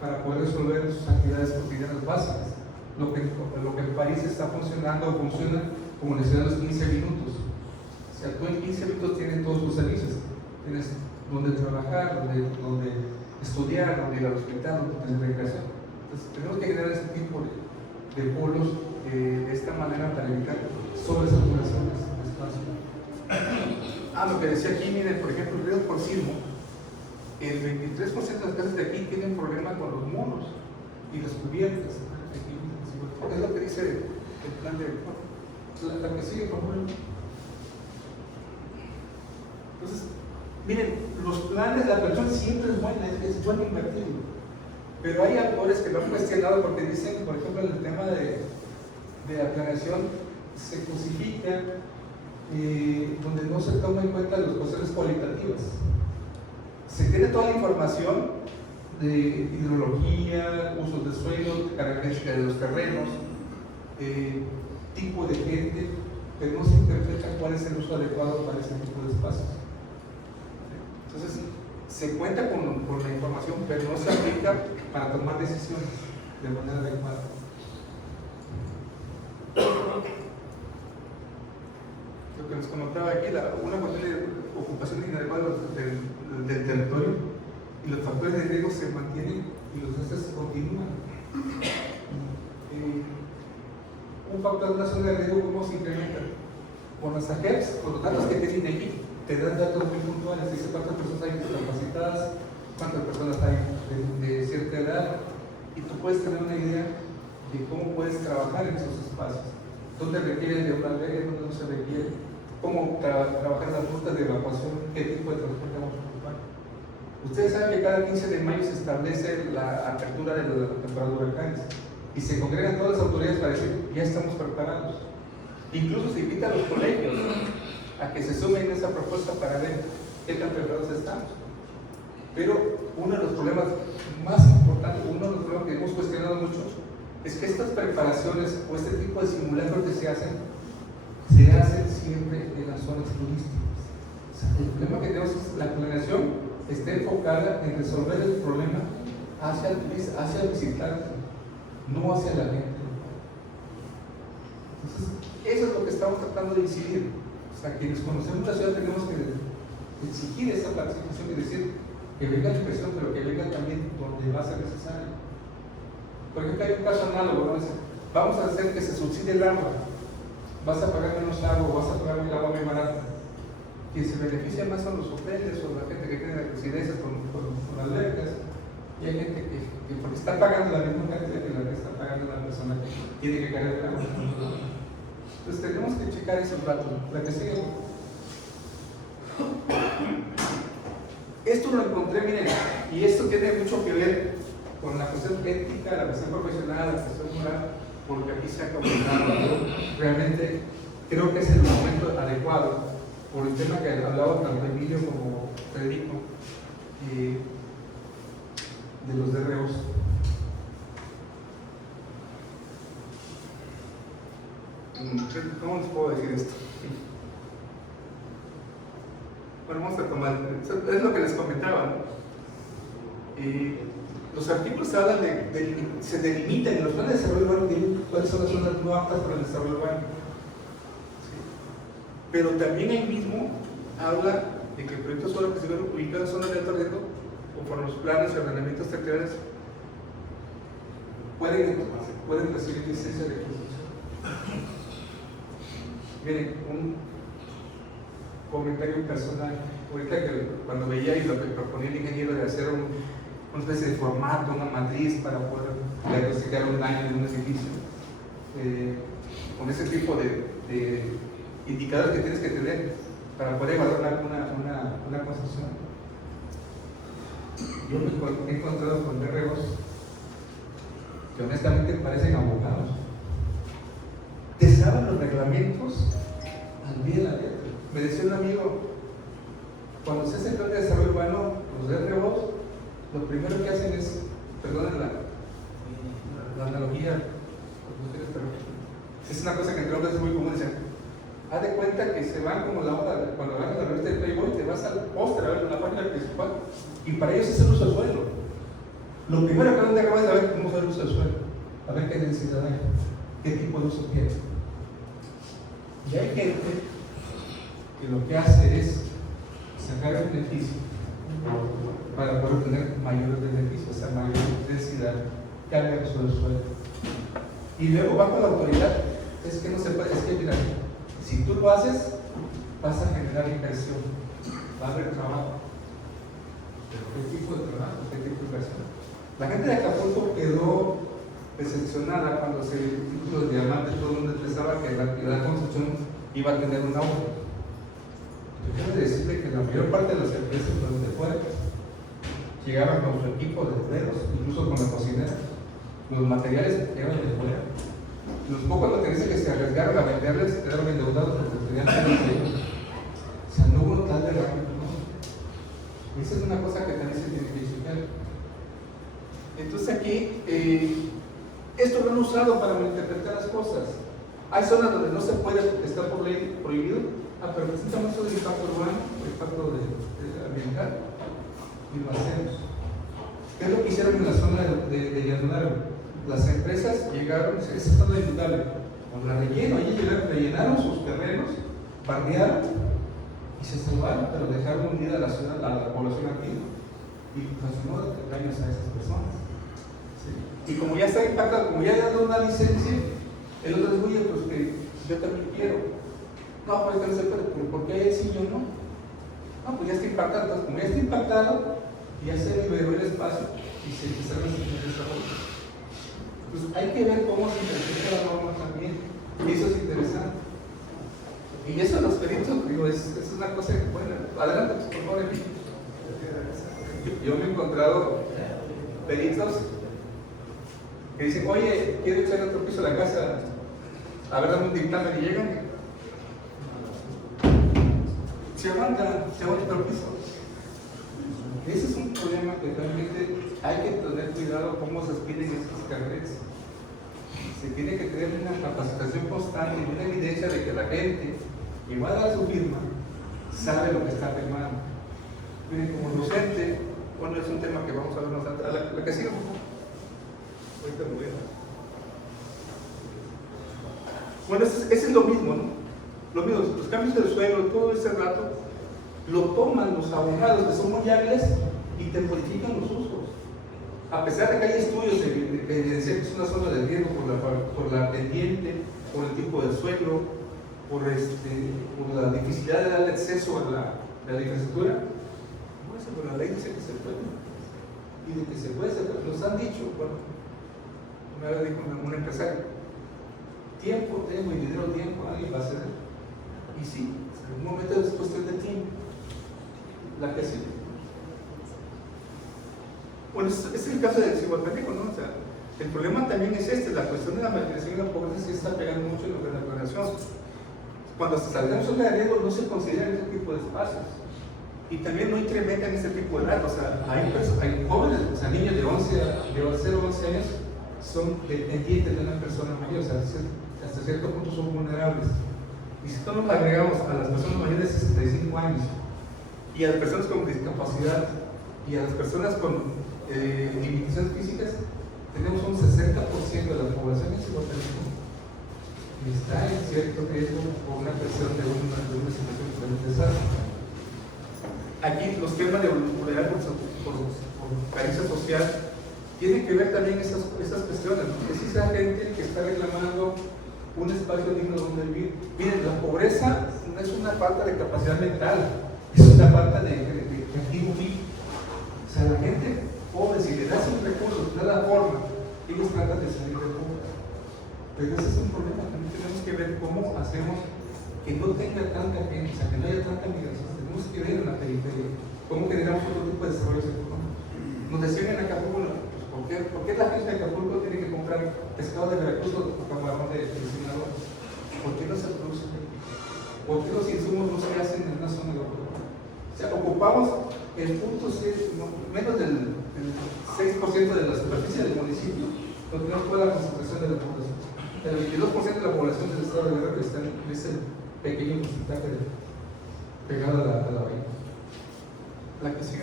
para poder resolver sus actividades cotidianas básicas. Lo que en París está funcionando o funciona como la ciudad de los 15 minutos. O sea, tú en 15 minutos tienes todos tus servicios. Tienes donde trabajar, donde estudiar, donde ir al hospital, donde tener recreación. Entonces, tenemos que generar ese tipo de polos de esta manera para evitar sobresaturaciones de espacio. Lo que decía aquí, miren, por ejemplo, el río Porcino, el 23% de las casas de aquí tienen problema con los muros y las cubiertas. Es lo que dice el plan de la que sigue, por favor. Entonces, miren, los planes, la persona siempre es buena, es bueno invertirlo. Pero hay autores que lo han cuestionado porque dicen, por ejemplo, en el tema de la planeación se cosifica donde no se toma en cuenta las cuestiones cualitativas. Se tiene toda la información de hidrología, usos de suelo, características de los terrenos, tipo de gente, pero no se interpreta cuál es el uso adecuado para ese tipo de espacios. Entonces, se cuenta con la información, pero no se aplica para tomar decisiones de manera adecuada. Lo que nos comentaba aquí, una cuestión de ocupación inadecuada del territorio y los factores de riesgo se mantienen y los desastres continúan. Un factor de una zona de riesgo, ¿cómo se incrementa? Con las AGEPs, con los datos que tienen aquí, te dan datos muy puntuales, dice cuántas personas hay discapacitadas, cuántas personas hay de cierta edad, y tú puedes tener una idea de cómo puedes trabajar en esos espacios, dónde requieren de un albergue, dónde no se requiere, cómo trabajar las rutas de evacuación, qué tipo de transporte vamos a ocupar. Ustedes saben que cada 15 de mayo se establece la apertura de la temporada de huracanes y se congregan todas las autoridades para decir, ya estamos preparados. Incluso se invita a los colegios a que se sumen a esa propuesta para ver qué tan preparados estamos. Pero uno de los problemas más importantes, uno de los problemas que hemos cuestionado mucho, es que estas preparaciones o este tipo de simulacros que se hacen siempre en las zonas turísticas. O sea, el problema que tenemos es que la planeación está enfocada en resolver el problema hacia el turista, hacia el visitante, no hacia la gente. Entonces, eso es lo que estamos tratando de incidir. O sea, quienes conocemos la ciudad tenemos que exigir esa participación y decir que venga la inversión, pero que venga también donde va a ser necesario. Porque acá hay un caso análogo, ¿no? Vamos a hacer que se subsidie el agua, vas a pagar menos agua, vas a pagar el agua muy barata. Quien se beneficia más son los hoteles o la gente que tiene residencias con albercas, y hay gente que porque está pagando la misma cantidad que la que está pagando la persona que tiene que cargar el agua. Entonces tenemos que checar esos datos. La que sigue. Esto lo encontré, miren, y esto tiene mucho que ver con la cuestión ética, la cuestión profesional, la cuestión moral, porque aquí se ha comentado. Realmente creo que es el momento adecuado por el tema que hablaba tanto Emilio como Federico de los DROs. ¿Cómo les puedo decir esto? Bueno, vamos a tomar, es lo que les comentaba, ¿no? Los artículos hablan se delimitan en los planes de desarrollo urbano, cuáles son las zonas no aptas para el desarrollo urbano. ¿Sí? Pero también ahí mismo habla de que proyectos solo que se ven ubicados en zonas de alto riesgo, conforme los planes y ordenamientos territoriales, pueden recibir licencia de construcción. Miren, un comentario personal. Ahorita que cuando veía y lo que proponía el ingeniero de hacer una especie de formato, una matriz para poder diagnosticar un daño en un edificio, con ese tipo de indicadores que tienes que tener para poder evaluar una construcción. Yo me he encontrado con DROs que honestamente parecen abogados. Te saben los reglamentos al pie de la letra. Me decía un amigo, cuando se hace el plan de desarrollo urbano, los DROs, lo primero que hacen es, perdonen la analogía, es una cosa que entre hombres es muy común, dicen, haz de cuenta que se van como la hora, cuando van a la revista de Playboy, te vas al postre a ver la página principal, y para ellos es el uso del suelo. Lo primero que van de acabar es a ver cómo es el uso del suelo, a ver qué densidad hay, qué tipo de uso tiene. Y hay gente que lo que hace es sacar el beneficio para poder obtener mayores beneficios, o sea, mayor densidad, carga de uso del suelo. Y luego bajo la autoridad, es que no se puede, es que mira, si tú lo haces, vas a generar inversión, va a haber trabajo. ¿Pero qué tipo de trabajo? ¿Qué tipo de inversión? La gente de Acapulco quedó decepcionada cuando se dio el título de diamante, todo el mundo pensaba que la construcción iba a tener un auge. Yo quiero decirle que la mayor parte de las empresas de fuera llegaban con su equipo de obreros, incluso con la cocinera. Los materiales eran de fuera. Los pocos materiales que se arriesgaron a venderles quedaron endeudados porque tenían que o sea, no hubo tal de rápido, ¿no? Y esa es una cosa que también se tiene que discutir. Entonces aquí, esto lo han usado para malinterpretar las cosas. Hay zonas donde no se puede porque está por ley prohibido, pero presentamos eso del impacto urbano, el impacto ambiental, y lo hacemos. ¿Qué es lo que hicieron en la zona de Llanonaro? Las empresas llegaron, esa zona inundable, con la relleno, allí llegaron, rellenaron sus terrenos, bardearon y se salvaron, pero dejaron hundida a la ciudad, a la población activa, y ocasionó daños a esas personas. ¿Sí? Y como ya está impactado, como ya le dado una licencia, el otro es, oye, pues que yo también quiero. No, pues que no se puede, pero ¿por qué él sí yo no? No, pues ya está impactado. Entonces, como ya está impactado, ya se liberó el espacio y se empezaron a hacer desarrollos. Pues hay que ver cómo se interpreta la norma también, y eso es interesante. Y eso de los peritos, digo, es una cosa que, bueno, adelante, pues, por favor. Yo me he encontrado peritos que dicen, oye, quiero echar otro piso a la casa, a ver, dame un dictamen, y llegan, se aguanta otro piso. Ese es un problema que realmente hay que tener cuidado cómo se expiden estas carreras. Se tiene que tener una capacitación constante y una evidencia de que la gente que va a dar su firma sabe lo que está firmando. Miren, como docente, bueno, es un tema que vamos a ver más adelante. La que sigue, ahorita lo veo. Bueno, ese es lo mismo, ¿no? Lo mismo, los cambios del suelo, todo ese rato, lo toman los abogados que son muy hábiles y te modifican los usos. A pesar de que hay estudios que evidencian que es una zona de riesgo por la pendiente, por el tipo de suelo, por la dificultad de darle acceso a la infraestructura, pero la ley dice que se puede. Y de que se puede, nos han dicho, bueno, una vez dijo un empresario, tiempo tengo y dinero tiempo, alguien va a ceder. Y sí, en un momento es cuestión de tiempo. La que sí. Bueno, es el caso del Cihuatanejo, ¿no? O sea, el problema también es la cuestión de la marginación y la pobreza sí está pegando mucho en la población. Cuando salgamos de riesgo no se consideran ese tipo de espacios. Y también no incrementan ese tipo de datos. O sea, hay jóvenes, o sea, niños de 0 a 11 años son dependientes de una persona mayor, o sea, hasta cierto punto son vulnerables. Y si todos nos agregamos a las personas mayores de 65 años y a las personas con discapacidad y a las personas con limitaciones físicas, tenemos un 60% de la población en Cihuatanejo que está en cierto riesgo por una presión de una situación de desastre. Aquí los temas de vulnerabilidad por carencia social tienen que ver también esas cuestiones, ¿no? Es esa gente que está reclamando un espacio digno donde vivir. Miren, la pobreza no es una falta de capacidad mental, es una falta de activo vivo. O sea, la gente pobre, si le das un recurso, le das la forma, ellos tratan de salir de pobre. Pero ese es un problema, también tenemos que ver cómo hacemos que no tenga tanta gente, o sea, que no haya tanta migración, tenemos que ver en la periferia, cómo generamos otro tipo de desarrollo económico. Nos decían en Acapulco, pues, ¿por qué la gente de Acapulco tiene que comprar pescado de Veracruz o camarón de Sinaloa? ¿Por qué no se produce? ¿Por qué los insumos no se hacen en una zona de Acapulco? O sea, ocupamos el punto menos del 6% de la superficie del municipio, donde tenemos toda la concentración de la población. El 22% de la población del estado de Guerrero está en ese pequeño porcentaje pegado a la bahía. La que sigue.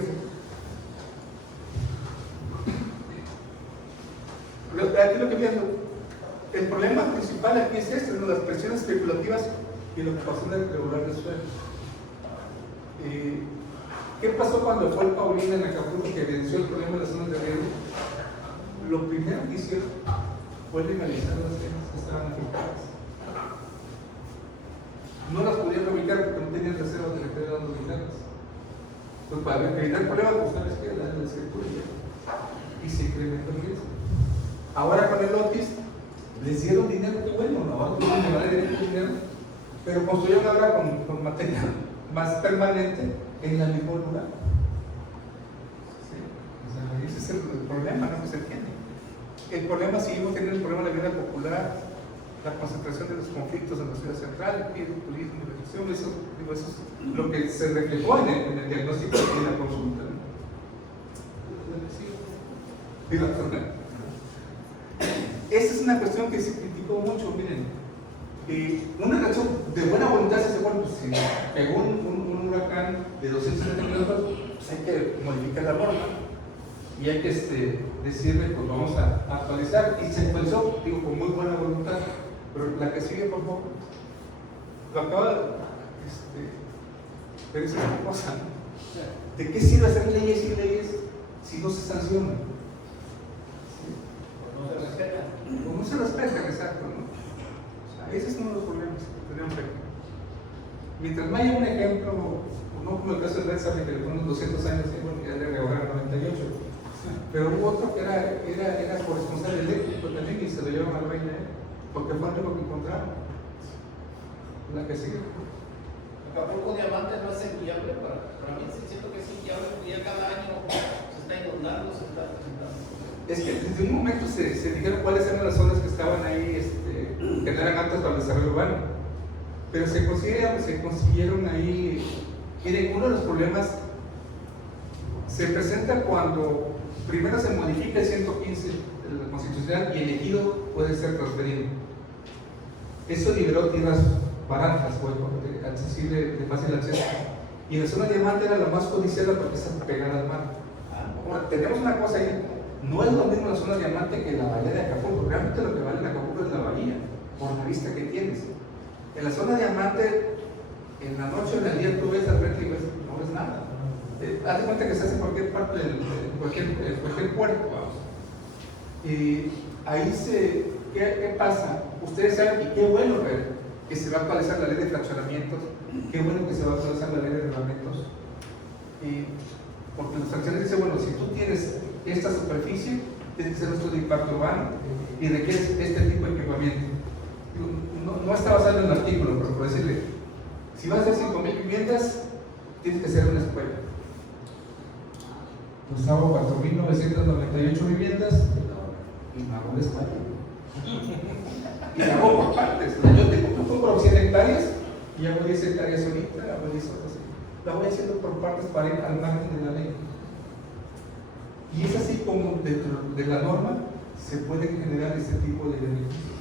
Aquí lo que viendo, el problema principal aquí es ¿no? Las presiones especulativas y la ocupación irregular del suelo. ¿Qué pasó cuando fue el Paulina en Acapulco que evidenció el problema de las zonas de riesgo? Lo primero que hicieron fue legalizar las zonas que estaban afectadas. No las podían ubicar porque no tenían reservas de electricidad donde ubicarlas. Pues para evitar el problema, pues sabes que la escritura y se incrementó el riesgo. Ahora con el Otis les dieron dinero, que bueno, ahora no van a dar dinero, pero construyeron ahora con material más permanente en la misma lugar. ¿Sí? O sea, ese es el problema, no se entiende. El problema, seguimos teniendo el problema de la vida popular, la concentración de los conflictos en la ciudad central, el turismo, la elección, eso es lo que se reflejó en el diagnóstico y en la consulta. Esa es una cuestión que se criticó mucho, miren. una reacción de buena voluntad se dice, bueno, pues si pegó un huracán de 270 kilómetros, pues hay que modificar la norma y hay que decirle, pues vamos a actualizar. Y se actualizó, digo, con muy buena voluntad, pero la que sigue, por favor, lo acaba de decir una cosa. ¿De qué sirve hacer leyes y leyes si no se sancionan? No se respeta. O no se respetan, exacto, ¿no? O sea, ese es uno de los problemas que tenemos aquí. Mientras no haya un ejemplo, no como el caso de Red Sabe, que le fueron 200 años, bueno, ya le rebajaron 98, pero hubo otro que era corresponsal eléctrico también y se lo llevaron a la reina, porque fue algo que encontraron. La que sigue. Acapulco Diamante no es inviable para mí, sí siento que es inviable, porque ya cada año se está inundando, se está presentando. Es que desde un momento se dijeron cuáles eran las zonas que estaban ahí, que no eran aptas para el desarrollo urbano, pero se consiguieron ahí. Miren, uno de los problemas se presenta cuando primero se modifica el 115 de la Constitucional y el ejido puede ser transferido. Eso liberó tierras baratas, accesible, de fácil acceso. Y la zona diamante era la más codiciada porque está pegada al mar. Ahora, tenemos una cosa ahí, no es lo mismo la zona diamante que la bahía de Acapulco. Realmente lo que vale en Acapulco es la bahía, por la vista que tienes. En la zona diamante, en la noche o en el día tú ves al frente y ves, no ves nada. Haz de cuenta que estás en cualquier parte cualquier puerto, vamos. Y ahí ¿qué pasa? Ustedes saben, y qué bueno que se va a actualizar la ley de fraccionamientos, qué bueno que se va a actualizar la ley de reglamentos, porque las fracciones dicen, bueno, si tú tienes esta superficie, tienes que ser nuestro de impacto urbano y requieres este tipo de equipamiento. No está basado en el artículo, pero por decirle, si vas a hacer 5,000 viviendas, tienes que hacer una escuela. Pues hago 4,998 viviendas y no hago una escuela. Y la hago por partes. Yo compro 100 hectáreas y hago 10 hectáreas ahorita, hago 10 otras. La voy haciendo por partes para ir al margen de la ley. Y es así como dentro de la norma se pueden generar este tipo de beneficios.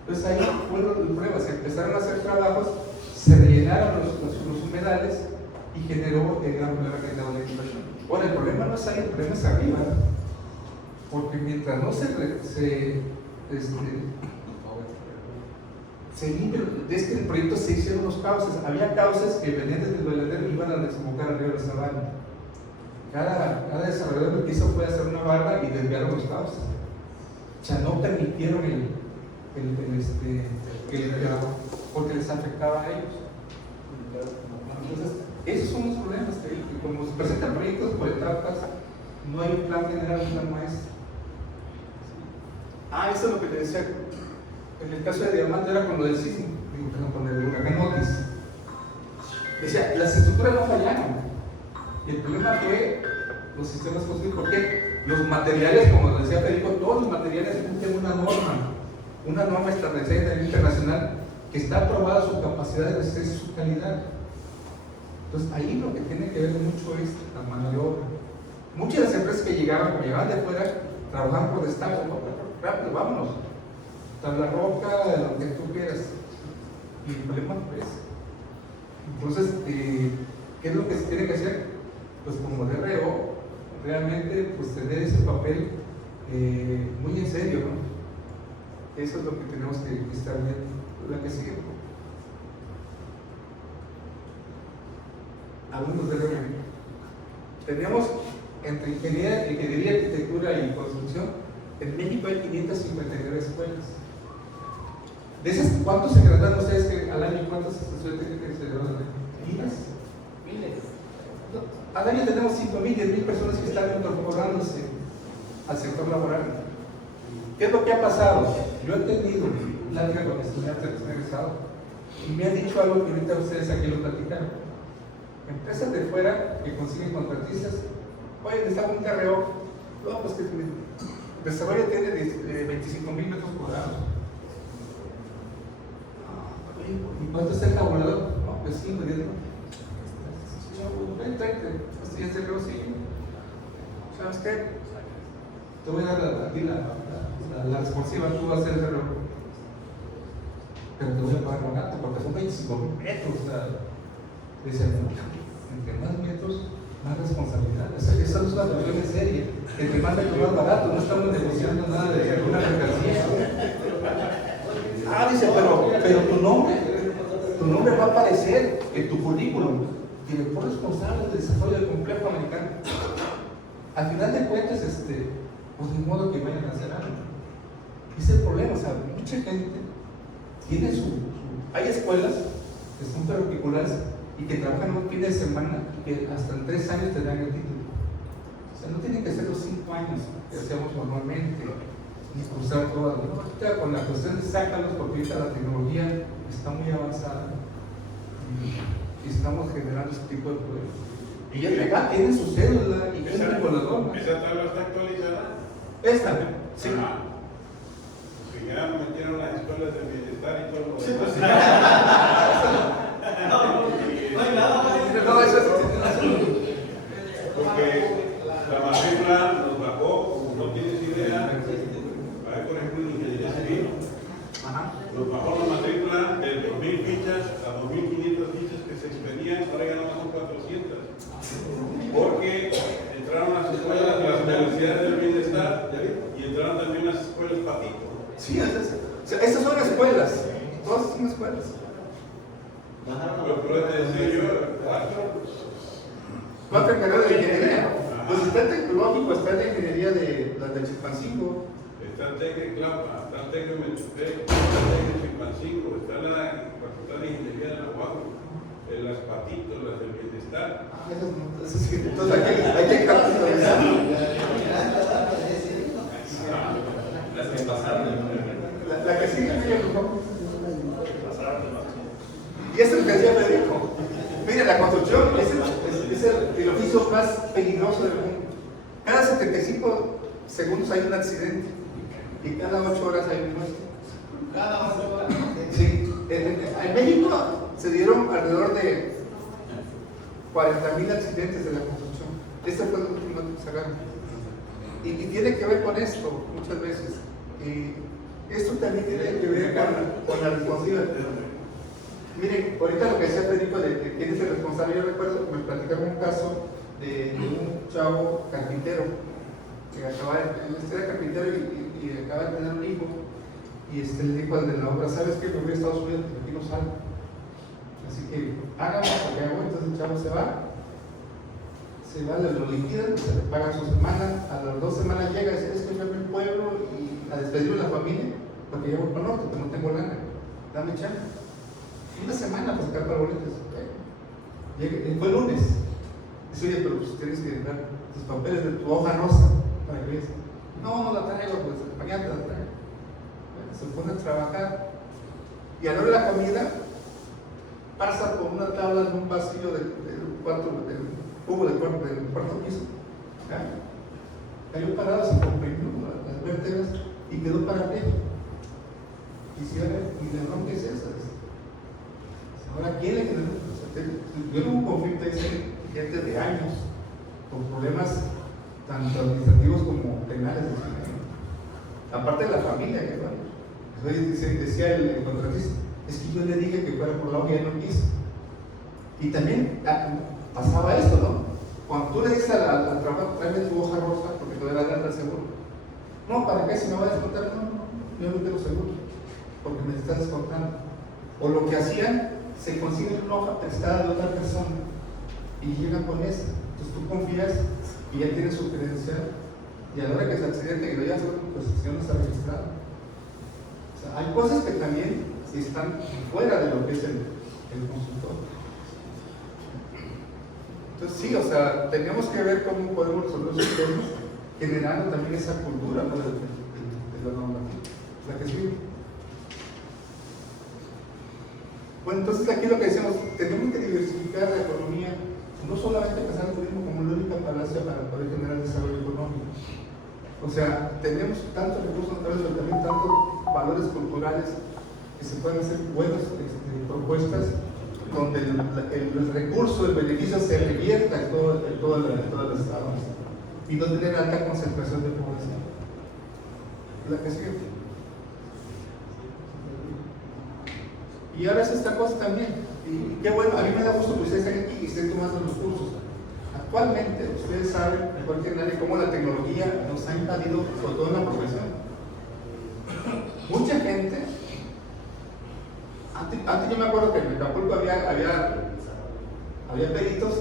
Entonces ahí fueron pruebas, se empezaron a hacer trabajos, se rellenaron los humedales y generó el gran problema que hay en la legislación. Ahora, el problema no es ahí, el problema es arriba, porque mientras no se limpia, es que en el proyecto se hicieron los cauces, había cauces que venían desde el Belader y iban a desembocar arriba de la sabana. Cada desarrollador lo que hizo fue hacer una barra y desviaron los cauces. O sea, no permitieron porque les afectaba a ellos. Entonces, esos son los problemas que como se presentan proyectos por etapas, no hay un plan general, un plan maestro. Eso es lo que te decía. En el caso de Diamante era con lo del sismo, con el huracán Otis. Decía, las estructuras no fallaron. Y el problema fue los sistemas construidos. ¿Por qué? Los materiales, como decía Federico, todos los materiales tienen una norma establecida a nivel internacional que está aprobada su capacidad de resistencia y su calidad. Entonces ahí lo que tiene que ver mucho es la mano de obra. Muchas de las empresas que llegaban de afuera, trabajaban por destaco, ¿no? Rápido, vámonos. Tabla roca, lo que tú quieras. Y el problema es. Entonces, ¿qué es lo que se tiene que hacer? Pues como DRO, realmente pues tener ese papel muy en serio, ¿no? Eso es lo que tenemos que estar viendo. La que sigue. Algunos de DRO. Tenemos entre ingeniería, arquitectura y construcción, en México hay 559 escuelas. ¿De esas cuántos se gradúan ustedes al año? ¿Cuántos estudiantes que se gradúan? ¿Miles? Al año tenemos 5,000, 10,000 personas que están incorporándose al sector laboral. ¿Qué es lo que ha pasado? Yo he tenido plática con estudiantes egresados y me han dicho algo que ahorita ustedes aquí lo platicaron. Empresas de fuera que consiguen contratistas, oye, necesitamos un TRO. No, pues que el desarrollo tiene 25,000 metros cuadrados. ¿Y cuánto es el tabulador? No, pues 5, 10. Ven, tráete, esto ya es el sí. ¿Sabes qué? Te voy a dar a ti la responsiva, tú vas a hacer el reloj. pero te voy a pagar barato porque son 25,000 metros. O sea, dice, entre más metros, más responsabilidad. Esa es una cuestión en serie. Entre más metros, más barato. No estamos negociando nada de una mercancía. Dice, pero tu nombre va a aparecer en tu currículum. Director responsable del desarrollo del complejo americano. Al final de cuentas, pues de modo que vayan a hacer algo. Ese es el problema, o sea, mucha gente tiene hay escuelas que son particulares y que trabajan un fin de semana que hasta en 3 años te dan el título. O sea, no tienen que ser los 5 años que hacemos normalmente, ni cruzar todas. Ahorita con la cuestión de sácalos, porque ahorita la tecnología está muy avanzada y estamos generando ese tipo de problemas. Y ya tienen su cédula y cumplen con las normas. ¿Esa tabla está actualizada? Esta, sí. Porque ya metieron las escuelas de bienestar y todo lo Sí, pues, demás. no hay nada más. No, eso es. Porque la matrícula nos bajó, como no tienes idea. Hay, por ejemplo, en ingeniería civil, nos bajó la matrícula de 2,000 fichas a 2,500 fichas que se expedían, ahora ya nomás son 400. Porque entraron las escuelas, las universidades del bienestar y entraron también las escuelas patito. Sí, esas son escuelas, todas son escuelas. Pero te decía yo, 4 carreras de ingeniería. Pues está el tecnológico, está la ingeniería de la de Chilpancingo. está el TEC de Clapa, está el TEC de Metepec, está el TEC de Chilpancingo, está la Facultad de Ingeniería de la UAM, las patitos, las del bienestar. Esas sí. Entonces hay que capitalizar. Las que pasaron. La que sigue, por favor. Y eso es lo que decía Federico. Mire, la construcción es el oficio más peligroso del mundo. Cada 75 segundos hay un accidente y cada 8 horas hay un muerto. Cada 8 horas. Sí, en México se dieron alrededor de 40,000 accidentes de la construcción. Este fue el último que sacaron. Y tiene que ver con esto muchas veces. Y esto también tiene que ver con la responsabilidad. Miren, ahorita lo que decía Federico de quién es el responsable, yo recuerdo que me platicaron un caso de un chavo carpintero que él era carpintero y acaba de tener un hijo y le dijo al de la obra, ¿sabes qué? Me voy a Estados Unidos porque aquí no salgo. Así que hágalo porque hago. Entonces el chavo se va, lo liquidan, se le pagan su semana, a las 2 semanas llega y dice, es que yo me pueblo y a despedirlo de la familia porque yo voy para el norte, pero no tengo lana, dame chance. Una semana para sacar para boletos. Fue el lunes. Dice, oye, pero pues tienes que dar tus papeles de tu hoja rosa para que veas. No la traigo, pues mañana te la traigo. Se pone a trabajar y a la hora de la comida pasa por una tabla en un pasillo del cuarto piso. Cayó parado, se comprimió las vértebras y quedó parapléjico. Y la bronca es esa. Ahora, ¿quién le generó? Yo tuve un conflicto ahí, gente de años, con problemas tanto administrativos como penales. Aparte de la familia, que bueno. Decía el contratista, es que yo le dije que fuera por la hoja y él no quiso. Y también pasaba esto, ¿no? Cuando tú le dices al trabajo, tráeme tu hoja rosa porque te voy a dar el seguro. No, ¿para qué? Si me va a descontar, no, yo no tengo seguro, porque me estás descontando. O lo que hacían, se consiguen una hoja prestada de otra persona y llegan con esa. Entonces tú confías y ya tienes su credencial y a la hora que se accidente y lo llevas a otra posición no está registrado. O sea, hay cosas que también están fuera de lo que es el consultor. Entonces sí, o sea, tenemos que ver cómo podemos resolver esos temas generando también esa cultura, ¿no? de la normativa. La que sigue. Bueno, entonces aquí lo que decimos, tenemos que diversificar la economía, no solamente pensar en el turismo como la única falacia para poder generar desarrollo económico. O sea, tenemos tantos recursos naturales, pero también tantos valores culturales que se pueden hacer buenas propuestas donde el recurso, el beneficio se revierta en todas las estados y no tener alta concentración de población. La que sigue. Y ahora es esta cosa también. Y qué bueno, a mí me da gusto que ustedes estén aquí y estén tomando los cursos. Actualmente, ustedes saben, mejor que nadie, cómo la tecnología nos ha invadido, sobre todo en la profesión. Mucha gente, antes yo me acuerdo que en Acapulco había peritos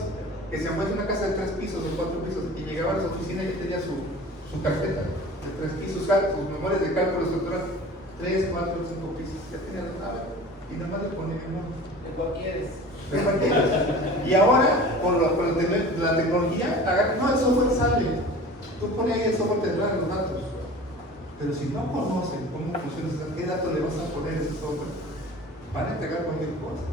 que se han puesto en una casa de 3 pisos o 4 pisos y llegaban a las oficinas y tenía su carpeta de 3 pisos, sus memorias de cálculo estructural, 3, 4, 5 pisos, ya tenía la tabla y nada más le ponía mi nombre. ¿De cuál quieres? Y ahora, con la tecnología, no, el software sale. Tú pones ahí el software, te trae los datos. Pero si no conocen cómo funciona, qué datos le vas a poner a ese software, van a entregar cualquier cosa.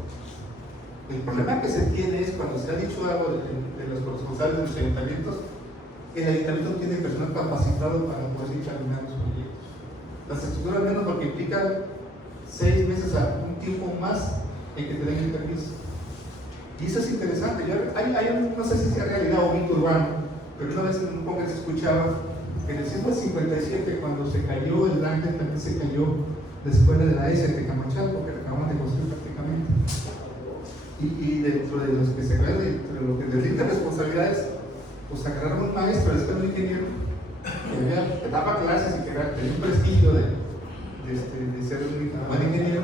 El problema que se tiene es cuando se ha dicho algo de los responsables de los ayuntamientos, el ayuntamiento no tiene personal capacitado para poder ir caminando los proyectos. Las estructuras menos porque implican 6 meses a un tiempo más en que te den el permiso. Y eso es interesante. No sé si sea realidad o mito urbano, pero una vez en un congreso escuchaba que en el 157, cuando se cayó el Ángel, también se cayó la escuela de la S de Camachalco, que la acaban de construir prácticamente. Y dentro de los que se ve, dentro de lo que les dicta responsabilidades, pues agarraron un maestro, después un ingeniero, que daba clases y que tenía un prestigio de ser un buen ingeniero.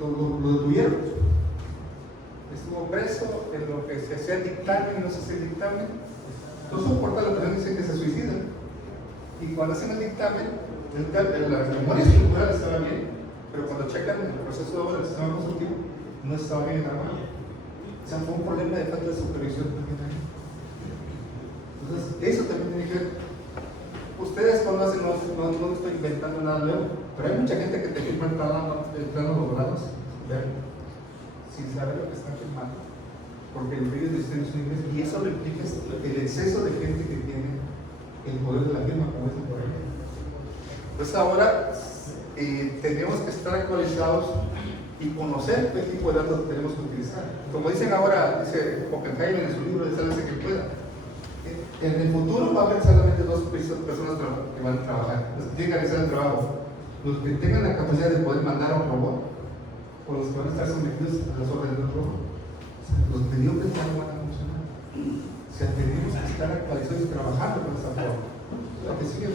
Lo detuvieron. Estuvo preso en lo que se hacía el dictamen y no se hacía el dictamen. No soporta la persona, dicen que se suicida. Y cuando hacen el dictamen, la memoria estructural estaba bien, pero cuando checan el proceso de obra del sistema constructivo, no estaba bien armado. O sea, fue un problema de falta de supervisión también ahí. Entonces, eso también tiene que ver. Ustedes conocen, no estoy inventando nada nuevo, pero hay mucha gente que te firma el plano logrados, sin saber lo que están firmando, porque el medio de diseño es un inglés, y eso lo implica el exceso de gente que tiene el poder de la firma, como dicen por ahí. Pues ahora tenemos que estar actualizados y conocer qué tipo de datos tenemos que utilizar. Como dicen ahora, dice Oppenheimer en su libro de Sálvese que pueda. En el futuro va a haber solamente 2 personas que van a trabajar, los que tienen que realizar el trabajo, los que tengan la capacidad de poder mandar a un robot o los que van a estar sometidos a las órdenes del robot. O sea, los mediocres ya no van a funcionar. O sea, tenemos que estar actualizados y trabajando con esa forma. Lo que sigue.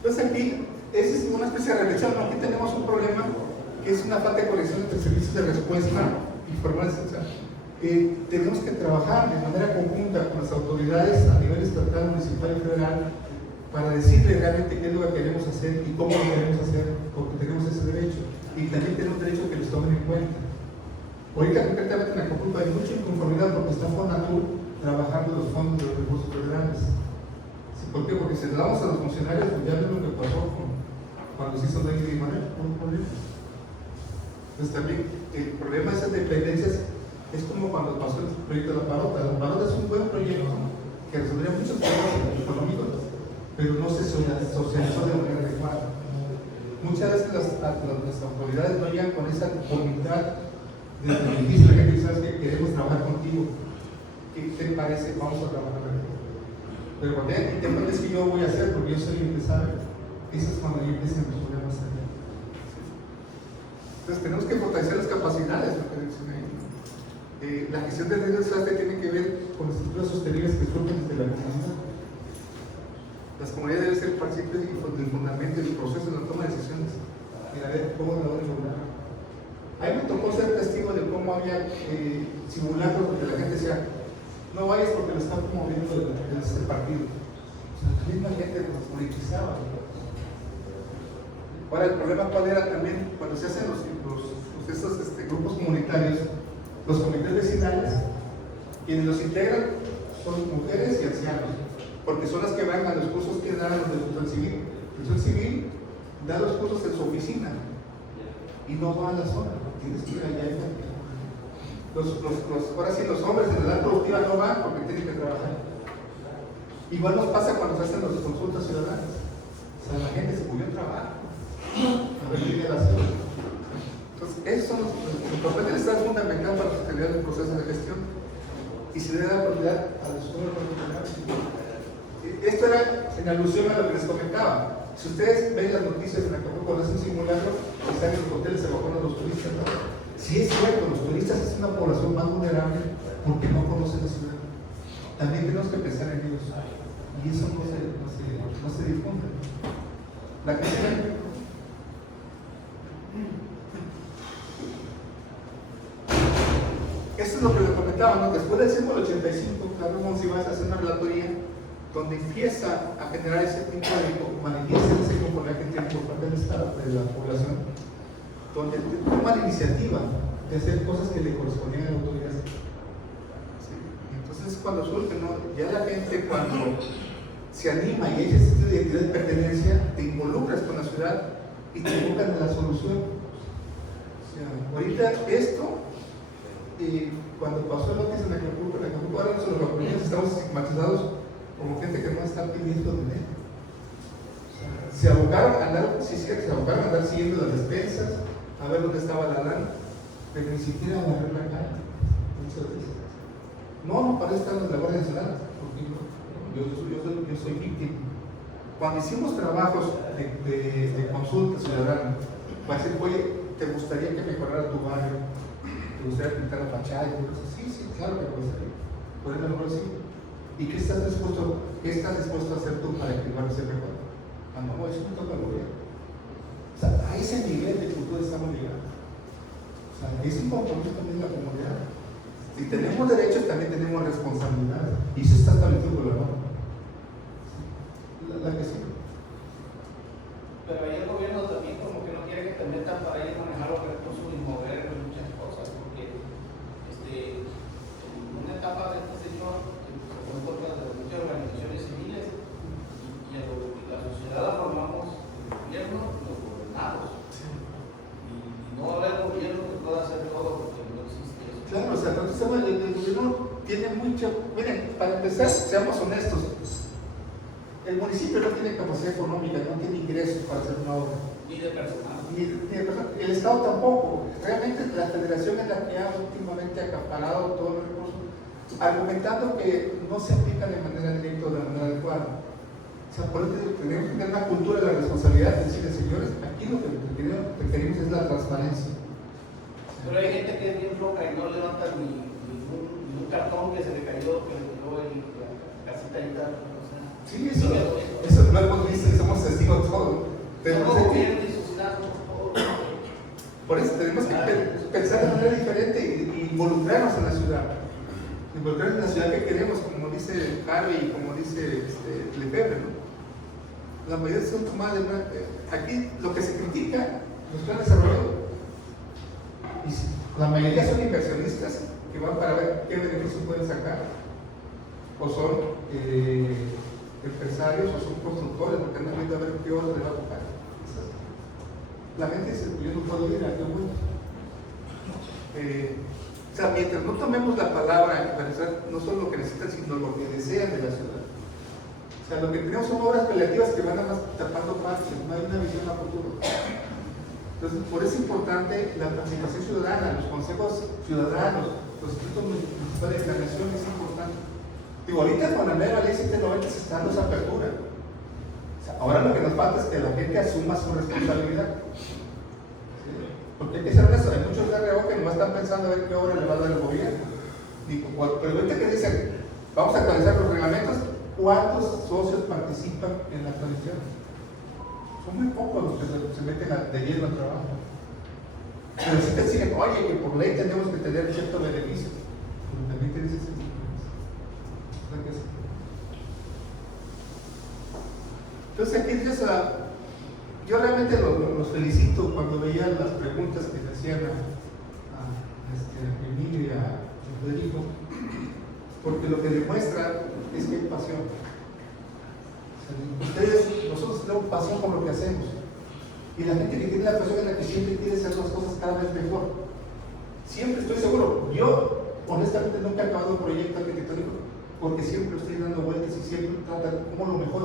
Entonces aquí, esa es una especie de reflexión. Aquí tenemos un problema que es una falta de conexión entre servicios de respuesta y formales. Tenemos que trabajar de manera conjunta con las autoridades a nivel estatal, municipal y federal para decirle realmente qué es lo que queremos hacer y cómo lo queremos hacer, porque tenemos ese derecho y también tenemos derecho a que los tomen en cuenta. Ahorita concretamente en Acapulco hay mucha inconformidad porque está Fonatur trabajando los fondos de los recursos federales. ¿Por qué? Porque si le damos a los funcionarios, pues ya ven lo que pasó cuando se hizo ley de manera, entonces también el problema de esas dependencias es como cuando pasó el proyecto de la Parota. La Parota es un buen proyecto que resolvería muchos problemas económicos, pero no se socializó de manera adecuada. Muchas veces las autoridades no llegan con esa voluntad de dirigir a la gente, sabes que queremos trabajar contigo. ¿Qué te parece? Vamos a trabajar contigo. Pero cuando ya te parece que yo voy a hacer, porque yo soy el que sabe, eso es cuando ya empiezan los problemas allá. Entonces tenemos que fortalecer las capacidades, lo que dicen ahí. La gestión de riesgos tiene que ver con las estructuras sostenibles que surgen desde la comunidad. Las comunidades deben ser partícipes del fundamento y del proceso de la toma de decisiones y a ver cómo lo van a lograr. A mí me tocó ser testigo de cómo había simulacros porque la gente decía, no vayas porque lo están promoviendo el partido. O sea, la misma gente nos politizaba. Ahora, el problema cuál era también cuando se hacen estos grupos comunitarios. Los comités vecinales, quienes los integran son mujeres y ancianos, porque son las que van a los cursos que dan los de Protección Civil. Protección Civil da los cursos en su oficina y no va a la zona, tienes que ir allá. Ahora sí, los hombres en la edad productiva no van porque tienen que trabajar. Igual nos pasa cuando se hacen las consultas ciudadanas. O sea, la gente se pudió trabajar. A ver, viene la ciudad. Entonces, esos son los papeles están fundamentales para la sostenibilidad del proceso de gestión y se debe dar prioridad a los estudios profesionales. Esto era en alusión a lo que les comentaba. Si ustedes ven las noticias en Acapulco, cuando hacen un simulacro, están en los hoteles, se evacuan los turistas, ¿no? Sí es cierto, los turistas es una población más vulnerable porque no conocen la ciudad. También tenemos que pensar en ellos. Y eso no se difunde. La cuestión. Esto es lo que le comentaba, ¿no? Después del símbolo 85, Carlos Monsiváis hace una relatoría donde empieza a generar ese tipo de manifiestos, ese componente que tiene por parte del Estado, de la población, donde toma la iniciativa de hacer cosas que le correspondían a la autoridad. ¿Sí? Entonces, cuando surge, ¿no? Ya la gente, cuando se anima y hay ese sentido de identidad de pertenencia, te involucras con la ciudad y te involucras en la solución. O sea, ahorita esto, cuando pasó el noticia en Acapulco, ahora nosotros los japoneses estamos estigmatizados como gente que no está pidiendo dinero. O sea, se abocaron a andar, sí, se abocaron a andar siguiendo las despensas, a ver dónde estaba la lana, pero ni siquiera a barrer la cara. Muchas veces. No, para eso están las Guardia Nacional, porque yo soy víctima. Cuando hicimos trabajos de consulta ciudadana, para decir, oye, ¿te gustaría que mejorara tu barrio? ¿Te gustaría pintar la fachada? Sí, claro que me gustaría. Por eso lo mejor sí. ¿Y qué estás dispuesto a hacer tú para que el barrio sea mejor? No, eso no toca el gobierno. O sea, a ese nivel de cultura estamos llegando. O sea, es un compromiso también de la comunidad. Si tenemos derechos, también tenemos responsabilidades. Y eso está establecido por la norma. La que sí. Pero ahí el gobierno también como que no quiere que te metan para ir a manejar los recursos y mover muchas cosas, porque en una etapa de este señor se fue en contra de muchas organizaciones civiles y la sociedad la formamos el gobierno y los gobernados. Y no habrá el gobierno que pueda hacer todo porque no existe eso. Claro, o sea, entonces el gobierno tiene mucho. Miren, para empezar, seamos honestos. El municipio no tiene capacidad económica, no tiene ingresos para hacer una obra. Ni de personal. Ni de personal. El Estado tampoco. Realmente la federación es la que ha últimamente acaparado todos los recursos, argumentando que no se aplican de manera directa o de manera adecuada. O sea, por eso tenemos que tener una cultura de la responsabilidad de decirle, señores, aquí lo que requerimos es la transparencia. Pero hay gente que es bien loca y no levanta ni un cartón que se le cayó, que le tiró en la casita y tal. Sí, eso lo hemos visto y somos testigos todos. Por eso tenemos que pensar de manera diferente y involucrarnos en la ciudad. Involucrarnos en la ciudad que queremos, como dice Harvey y como dice Lefebvre, ¿no? La mayoría son tomadas de aquí lo que se critica, los planes de desarrollo, la mayoría son inversionistas que van para ver qué beneficios pueden sacar, o son empresarios o son constructores porque andan viendo a ver qué hora le va a tocar. La gente dice, yo no puedo ir a qué bueno. O sea, mientras no tomemos la palabra para hacer no solo lo que necesitan, sino lo que desean de la ciudad. O sea, lo que tenemos son obras paliativas que van a más tapando parches, no hay una visión a futuro. Entonces, por eso es importante la participación ciudadana, los consejos ciudadanos, los institutos municipales de planeación es importante. Digo, ahorita con la nueva ley 790 se está dando esa apertura. O sea, ahora lo que nos falta es que la gente asuma su responsabilidad. ¿Sí? Porque hay que ser honesto, hay muchos DRO que no están pensando a ver qué obra le va a dar el gobierno. Digo, pero ahorita que dicen, vamos a actualizar los reglamentos, ¿cuántos socios participan en la actualización? Son muy pocos los que se meten de lleno al trabajo. Pero si te dicen, oye, que por ley tenemos que tener cierto beneficio, pero también tienes ese. Entonces aquí yo realmente los felicito cuando veía las preguntas que le hacían a Emilio y a Federico, porque lo que demuestra es que hay pasión. O sea, nosotros tenemos pasión por lo que hacemos, y la gente que tiene la pasión es la que siempre quiere hacer las cosas cada vez mejor. Siempre estoy seguro, yo honestamente nunca he acabado un proyecto arquitectónico porque siempre estoy dando vueltas y siempre tratan cómo lo mejor.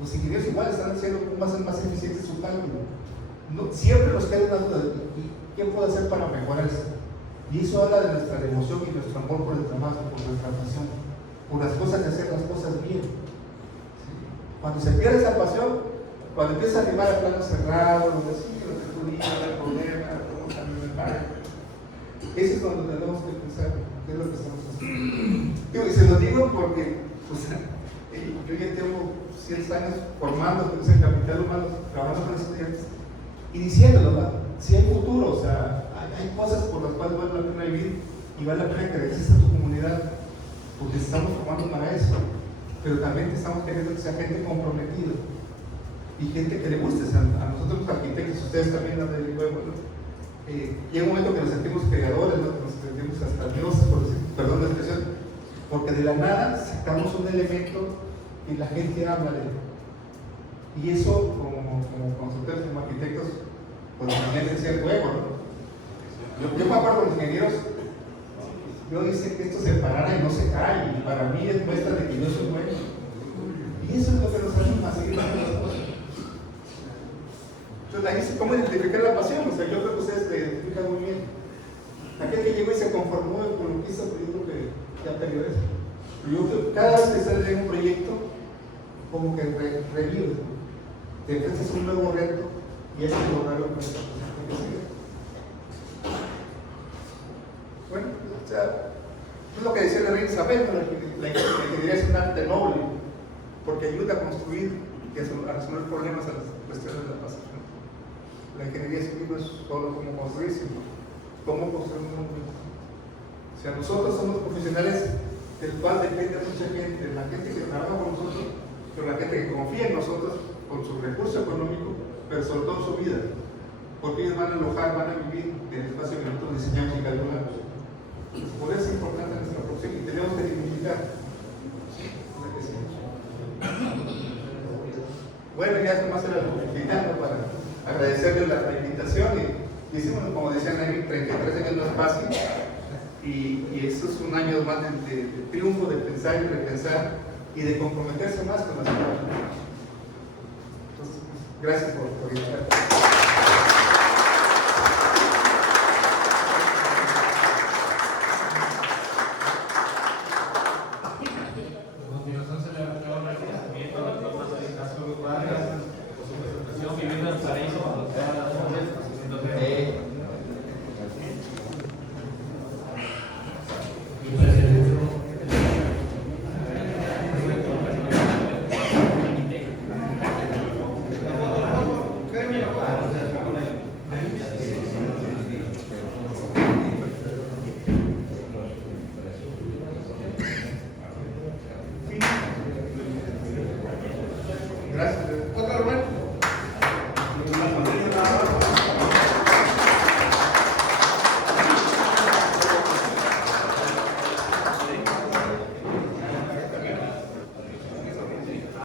Los ingenieros igual están haciendo cómo hacer más eficiente su cálculo. No, siempre nos queda una duda, ¿qué puedo hacer para mejorar esto? Y eso habla de nuestra devoción y nuestro amor por el trabajo, por nuestra pasión, por las cosas de hacer las cosas bien. ¿Sí? Cuando se pierde esa pasión, cuando empieza a arribar a planos cerrados, donde sí, lo que tú dices, el problema, cómo cambiar el barrio, eso es donde tenemos que pensar qué es lo que estamos haciendo. Digo, y se lo digo porque pues, yo ya tengo 100 años formando en capital humano, trabajando con estudiantes y diciéndolo, ¿verdad? Si hay futuro, o sea, hay cosas por las cuales vale la pena vivir y vale la pena que regreses a tu comunidad, porque estamos formando para eso, pero también estamos queriendo que sea gente comprometida y gente que le guste. O sea, a nosotros los arquitectos, ustedes también hablan del pueblo, ¿no? Llega un momento que nos sentimos creadores, ¿no? Que nos sentimos hasta dioses, por decir, perdón la expresión, porque de la nada sacamos un elemento y la gente habla de él. Y eso, como consultores, como arquitectos, pues también decía el juego, ¿no? Yo me acuerdo con los ingenieros, yo hice que esto se parara y no se cae, y para mí es muestra de que yo soy bueno. Y eso es lo que nos anima a seguir haciendo las cosas. Entonces, ahí ¿cómo identificar la pasión? O sea, yo creo que ustedes la identifican muy bien. Aquel que llegó y se conformó con lo que hizo, pues yo creo que ya perdió eso. Pero yo creo que cada vez que sale en un proyecto, como que revive, te enfrentas a un nuevo reto y es lograrlo con esta cosa. Bueno, o sea, es lo que decía la reina Isabel, la ingeniería es un arte noble, porque ayuda a construir y a resolver problemas a las cuestiones de la paz. La ingeniería civil no es solo cómo construir, sino cómo construir un mundo. O sea, nosotros somos profesionales del cual depende mucha gente, la gente que trabaja con nosotros, pero la gente que confía en nosotros con su recurso económico, pero sobre todo su vida, porque ellos van a alojar, van a vivir en el espacio que nosotros diseñamos y calculamos. Por eso es importante nuestra profesión y tenemos que dignificar. Bueno, ya más era invitando para agradecerles la invitación y hicimos, como decían ahí, 33 años no es fácil y esto es un año más de triunfo, de pensar y repensar y de comprometerse más con la ciudad. Entonces, gracias por invitarme.